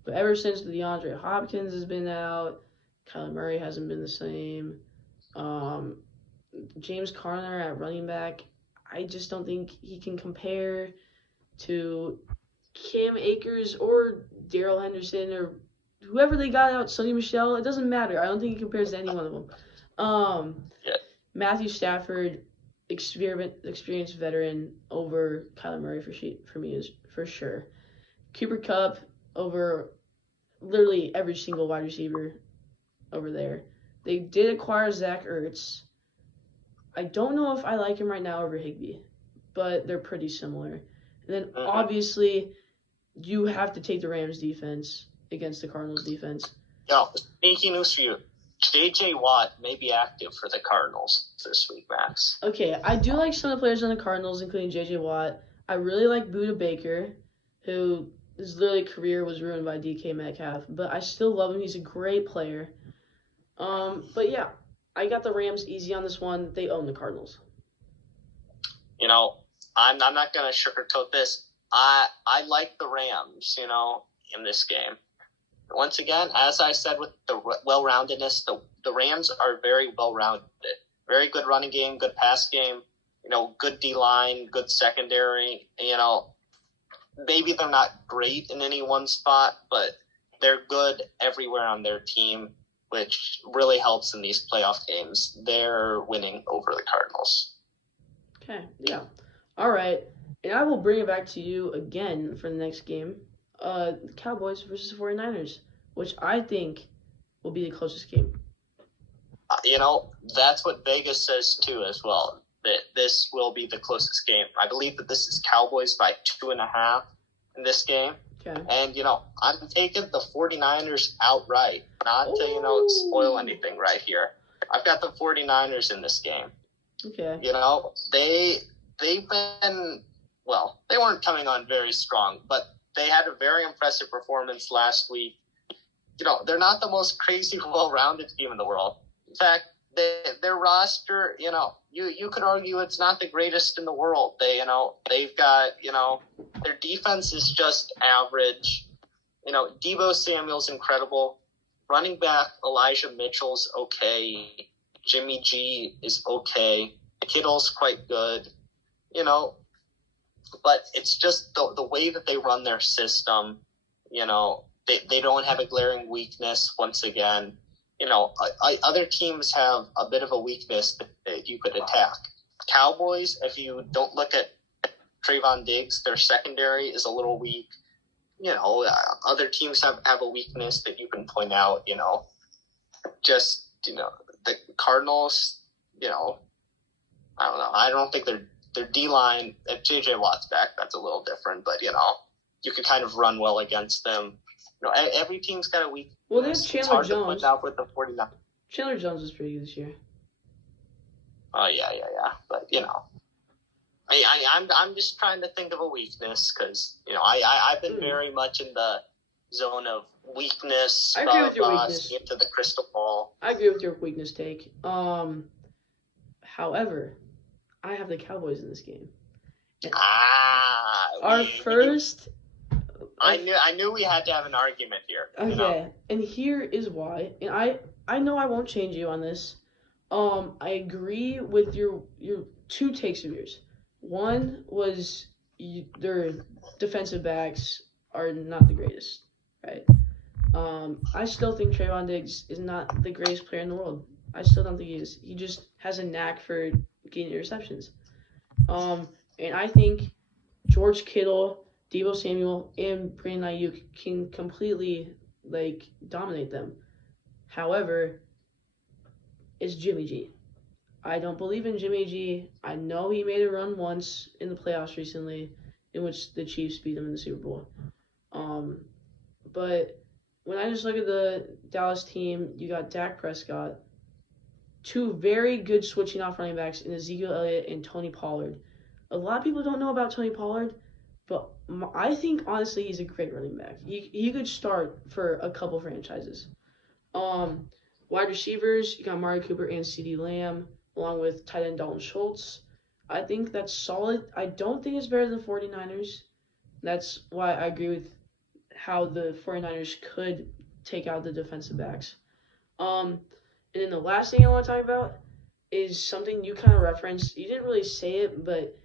But ever since DeAndre Hopkins has been out, Kyler Murray hasn't been the same. James Conner at running back, I just don't think he can compare to Cam Akers or Darrell Henderson or whoever they got out, Sonny Michel. It doesn't matter. I don't think he compares to any one of them. Matthew Stafford, experienced veteran over Kyler Murray for me is for sure. Cooper Kupp over literally every single wide receiver over there. They did acquire Zach Ertz. I don't know if I like him right now over Higbee, but they're pretty similar. And then obviously you have to take the Rams defense against the Cardinals defense. Sneaky news for you. J.J. Watt may be active for the Cardinals this week, Max. Okay, I do like some of the players on the Cardinals, including J.J. Watt. I really like Budda Baker, who his literally career was ruined by DK Metcalf, but I still love him. He's a great player. But yeah, I got the Rams easy on this one. They own the Cardinals. I'm not going to sugarcoat this. I like the Rams, in this game. Once again, as I said with the well-roundedness, the Rams are very well-rounded. Very good running game, good pass game, good D-line, good secondary. Maybe they're not great in any one spot, but they're good everywhere on their team, which really helps in these playoff games. They're winning over the Cardinals. Okay, yeah. All right, and I will bring it back to you again for the next game. Cowboys versus the 49ers, which I think will be the closest game. That's what Vegas says too as well, that this will be the closest game. I believe that this is Cowboys by 2.5 in this game. Okay. And, I'm taking the 49ers outright, not to, spoil anything right here. I've got the 49ers in this game. Okay. They've been, they weren't coming on very strong, but they had a very impressive performance last week. They're not the most crazy, well-rounded team in the world. In fact, their roster, you could argue it's not the greatest in the world. They've got, their defense is just average. Deebo Samuel's incredible. Running back Elijah Mitchell's okay. Jimmy G is okay. Kittle's quite good. But it's just the way that they run their system. They don't have a glaring weakness once again. Other teams have a bit of a weakness that you could attack. Cowboys, if you don't look at Trayvon Diggs, their secondary is a little weak. Other teams have a weakness that you can point out. The Cardinals, I don't know. I don't think their D-line, if J.J. Watt's back, that's a little different. But, you could kind of run well against them. Every team's got a weakness. Well, they have Chandler it's hard Jones. to put out with the 49. Chandler Jones is pretty good this year. Oh, yeah. But, I'm just trying to think of a weakness because, I've been very much in the zone of weakness. I agree with your weakness. Into the crystal ball. I agree with your weakness take. However, I have the Cowboys in this game. I knew we had to have an argument here. Okay, and here is why. And I know I won't change you on this. I agree with your two takes of yours. One was their defensive backs are not the greatest, right? I still think Trayvon Diggs is not the greatest player in the world. I still don't think he is. He just has a knack for getting interceptions. And I think George Kittle, Deebo Samuel, and Brandon Ayuk can completely dominate them. However, it's Jimmy G. I don't believe in Jimmy G. I know he made a run once in the playoffs recently, in which the Chiefs beat him in the Super Bowl. But when I just look at the Dallas team, you got Dak Prescott, two very good switching off running backs in Ezekiel Elliott and Tony Pollard. A lot of people don't know about Tony Pollard, but I think, honestly, he's a great running back. He could start for a couple franchises. Wide receivers, you got Amari Cooper and CeeDee Lamb, along with tight end Dalton Schultz. I think that's solid. I don't think it's better than the 49ers. That's why I agree with how the 49ers could take out the defensive backs. And then the last thing I want to talk about is something you kind of referenced. You didn't really say it, but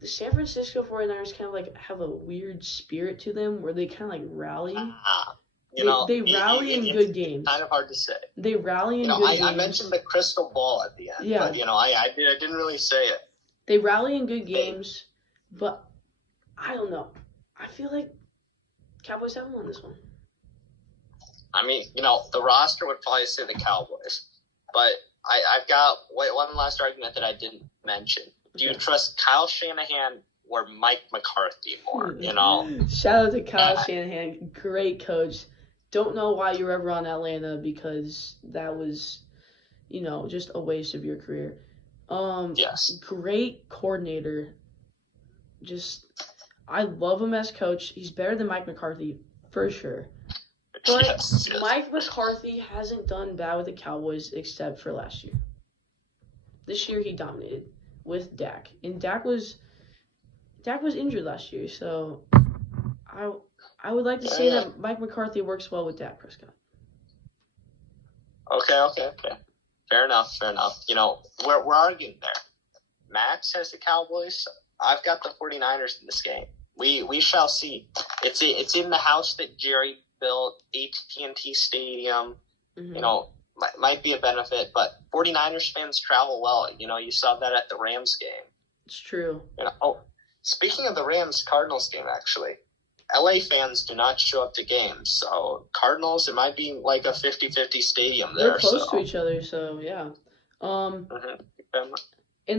the San Francisco 49ers kind of have a weird spirit to them where they kind of rally. They rally in good games. Kind of hard to say. They rally in good games. I mentioned the crystal ball at the end, but I didn't really say it. They rally in good games, but I don't know. I feel like Cowboys haven't won this one. I mean, the roster would probably say the Cowboys, but I've got one last argument that I didn't mention. Do you trust Kyle Shanahan or Mike McCarthy more? Shout out to Kyle Shanahan, great coach. Don't know why you were ever on Atlanta because that was, just a waste of your career. Yes. Great coordinator. I love him as coach. He's better than Mike McCarthy for sure. But yes. Mike McCarthy hasn't done bad with the Cowboys except for last year. This year he dominated with Dak, and Dak was injured last year, so I would like to say that Mike McCarthy works well with Dak Prescott. Okay. Fair enough. We're arguing there. Max has the Cowboys. I've got the 49ers in this game. We shall see. It's in the house that Jerry built, AT&T Stadium. Mm-hmm. Might be a benefit, but 49ers fans travel well. You saw that at the Rams game. It's true. Speaking of the Rams-Cardinals game, actually, LA fans do not show up to games. So Cardinals, it might be like a 50-50 stadium there. They're close to each other, so yeah. And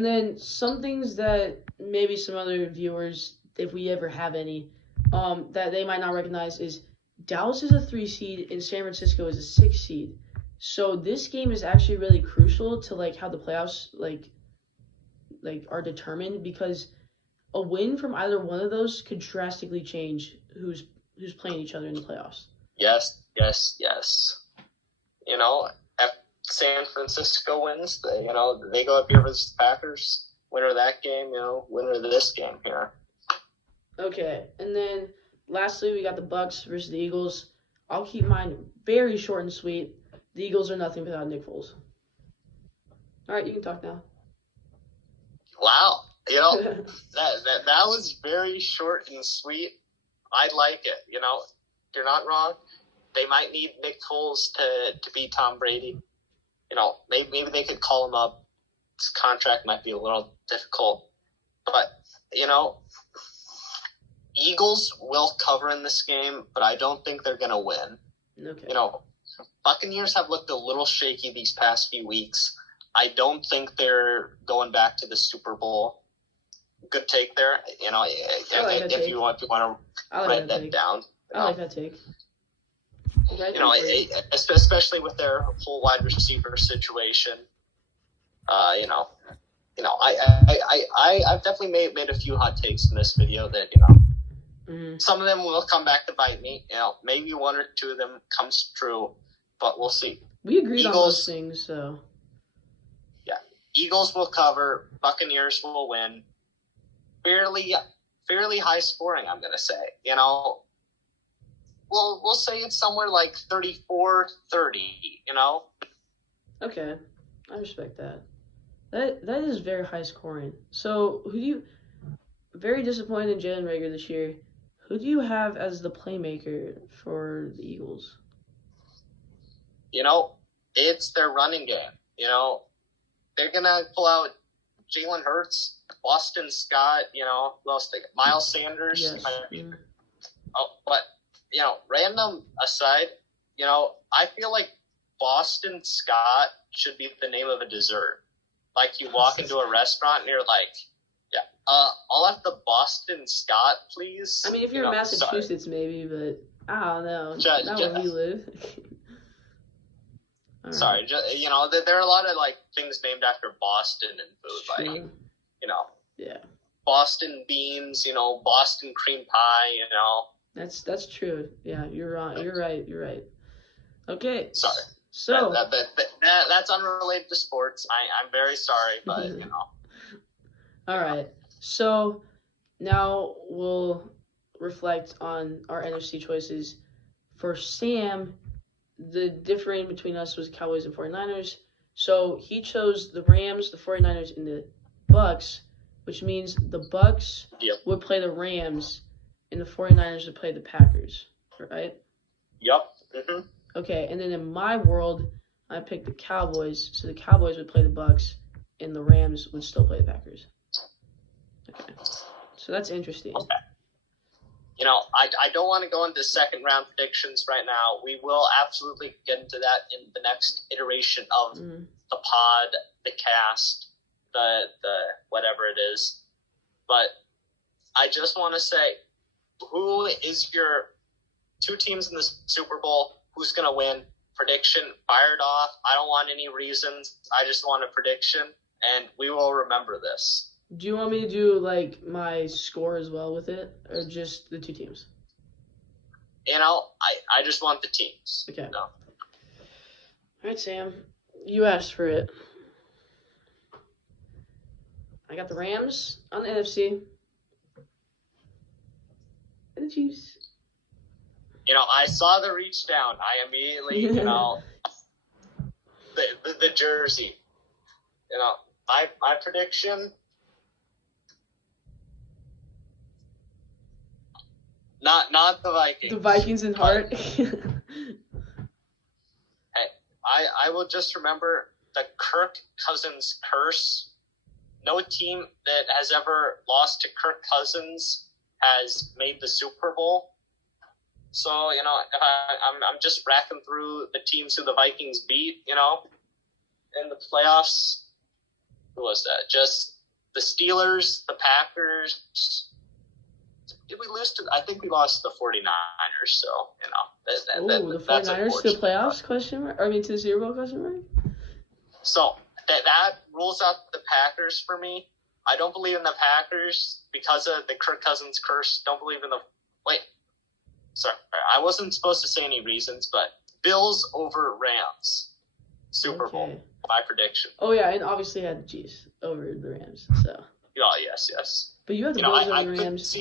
then some things that maybe some other viewers, if we ever have any, that they might not recognize is Dallas is a 3 seed and San Francisco is a 6 seed. So this game is actually really crucial to how the playoffs are determined, because a win from either one of those could drastically change who's playing each other in the playoffs. Yes. If San Francisco wins, they go up here versus the Packers. Winner of that game, winner of this game here. Okay, and then lastly we got the Bucks versus the Eagles. I'll keep mine very short and sweet. The Eagles are nothing without Nick Foles. All right, you can talk now. Wow. That was very short and sweet. I like it. You're not wrong. They might need Nick Foles to beat Tom Brady. Maybe they could call him up. His contract might be a little difficult. But, Eagles will cover in this game, but I don't think they're going to win. Okay. Buccaneers have looked a little shaky these past few weeks. I don't think they're going back to the Super Bowl. good take there. You know, if you want to write that down. I like that take. You know, especially with their whole wide receiver situation. You know, I've definitely made a few hot takes in this video that, you know, some of them will come back to bite me. You know, maybe one or two of them comes true, but we'll see. We agreed on those things, so. Yeah, Eagles will cover. Buccaneers will win. Fairly high scoring, I'm gonna say. You know, we'll say it's somewhere like 34-30. You know. Okay, I respect that. That is very high scoring. So very disappointed in Jalen Reagor this year. Who do you have as the playmaker for the Eagles? You know, it's their running game. You know, they're gonna pull out Jalen Hurts, Boston Scott. You know, who else? Miles Sanders. Yes. But you know, random aside, you know, I feel like Boston Scott should be the name of a dessert. Like you walk into a restaurant and you're like, yeah, I'll have the Boston Scott, please. I mean, if you're in Massachusetts, maybe, but I don't know. Not where we live. Sorry, you know, there are a lot of like things named after Boston in food, True. like, you know, yeah, Boston beans, you know, Boston cream pie, you know. That's true. Yeah, you're wrong. You're right. Okay. Sorry. So that's unrelated to sports. I'm very sorry, but you know. All right. So now we'll reflect on our NFC choices. For Sam, the difference between us was Cowboys and 49ers. So he chose the Rams, the 49ers, and the Bucks, which means the Bucks would play the Rams and the 49ers would play the Packers, right? Yep. Mm-hmm. Okay, and then in my world, I picked the Cowboys, so the Cowboys would play the Bucks, and the Rams would still play the Packers. Okay, so that's interesting. Okay. You know, I don't want to go into second round predictions right now. We will absolutely get into that in the next iteration of the pod, the cast, the whatever it is. But I just want to say, who is your two teams in the Super Bowl? Who's going to win? Prediction, fired off. I don't want any reasons. I just want a prediction, and we will remember this. Do you want me to do, like, my score as well with it, or just the two teams? You know, I just want the teams. Okay. No. All right, Sam. You asked for it. I got the Rams on the NFC. And the Chiefs. You know, I saw the reach down. I immediately, you know, the jersey. You know, my prediction. Not the Vikings. The Vikings in heart. Hey, I will just remember the Kirk Cousins curse. No team that has ever lost to Kirk Cousins has made the Super Bowl. So, you know, I'm just racking through the teams who the Vikings beat, you know, in the playoffs. Who was that? Just the Steelers, the Packers. Did we lose to? I think we lost to the 49ers, so, you know. The 49ers to the playoffs, question mark? I mean, to the Super Bowl, question mark? So, that rules out the Packers for me. I don't believe in the Packers because of the Kirk Cousins curse. Don't believe in the... Wait. Sorry, I wasn't supposed to say any reasons, but Bills over Rams. Super Bowl, my prediction. Oh, yeah, and obviously had the Chiefs over the Rams, so. Oh, yes. But you have the Bills over the Rams.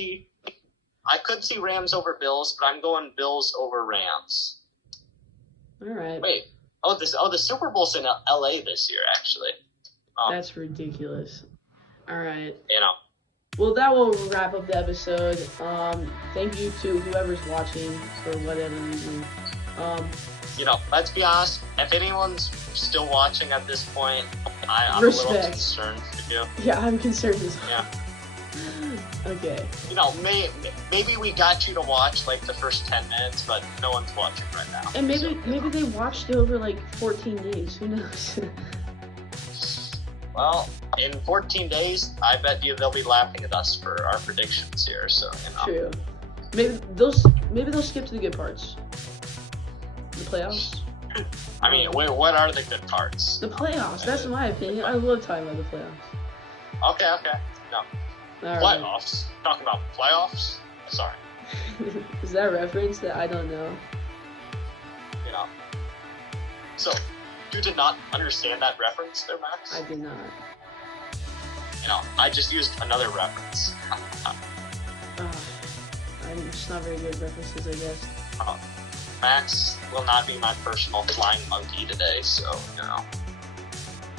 I could see Rams over Bills, but I'm going Bills over Rams. All right. Wait. The Super Bowl's in LA this year, actually. That's ridiculous. All right. You know. Well, that will wrap up the episode. Thank you to whoever's watching for whatever reason. You know, let's be honest. If anyone's still watching at this point, I'm Respect. A little concerned for you. Yeah, I'm concerned as well. Yeah. Okay. You know, maybe we got you to watch like the first 10 minutes, but no one's watching right now. And maybe they watched it over like 14 days. Who knows? Well, in 14 days, I bet you they'll be laughing at us for our predictions here. So, True. Maybe they'll skip to the good parts. The playoffs. I mean, what are the good parts? The playoffs. That's my opinion. I love talking about the playoffs. Okay. No. All Playoffs. right. Talking about playoffs. Sorry. Is that a reference that I don't know? So, you did not understand that reference there, Max? I did not. I just used another reference. I'm just not very good at references, I guess. Max will not be my personal flying monkey today, so,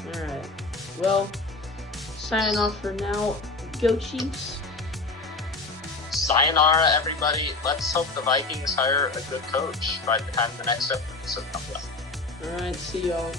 Alright. Well, signing off for now. Go Chiefs. Sayonara, everybody. Let's hope the Vikings hire a good coach by the time the next episode comes out. Alright, see y'all.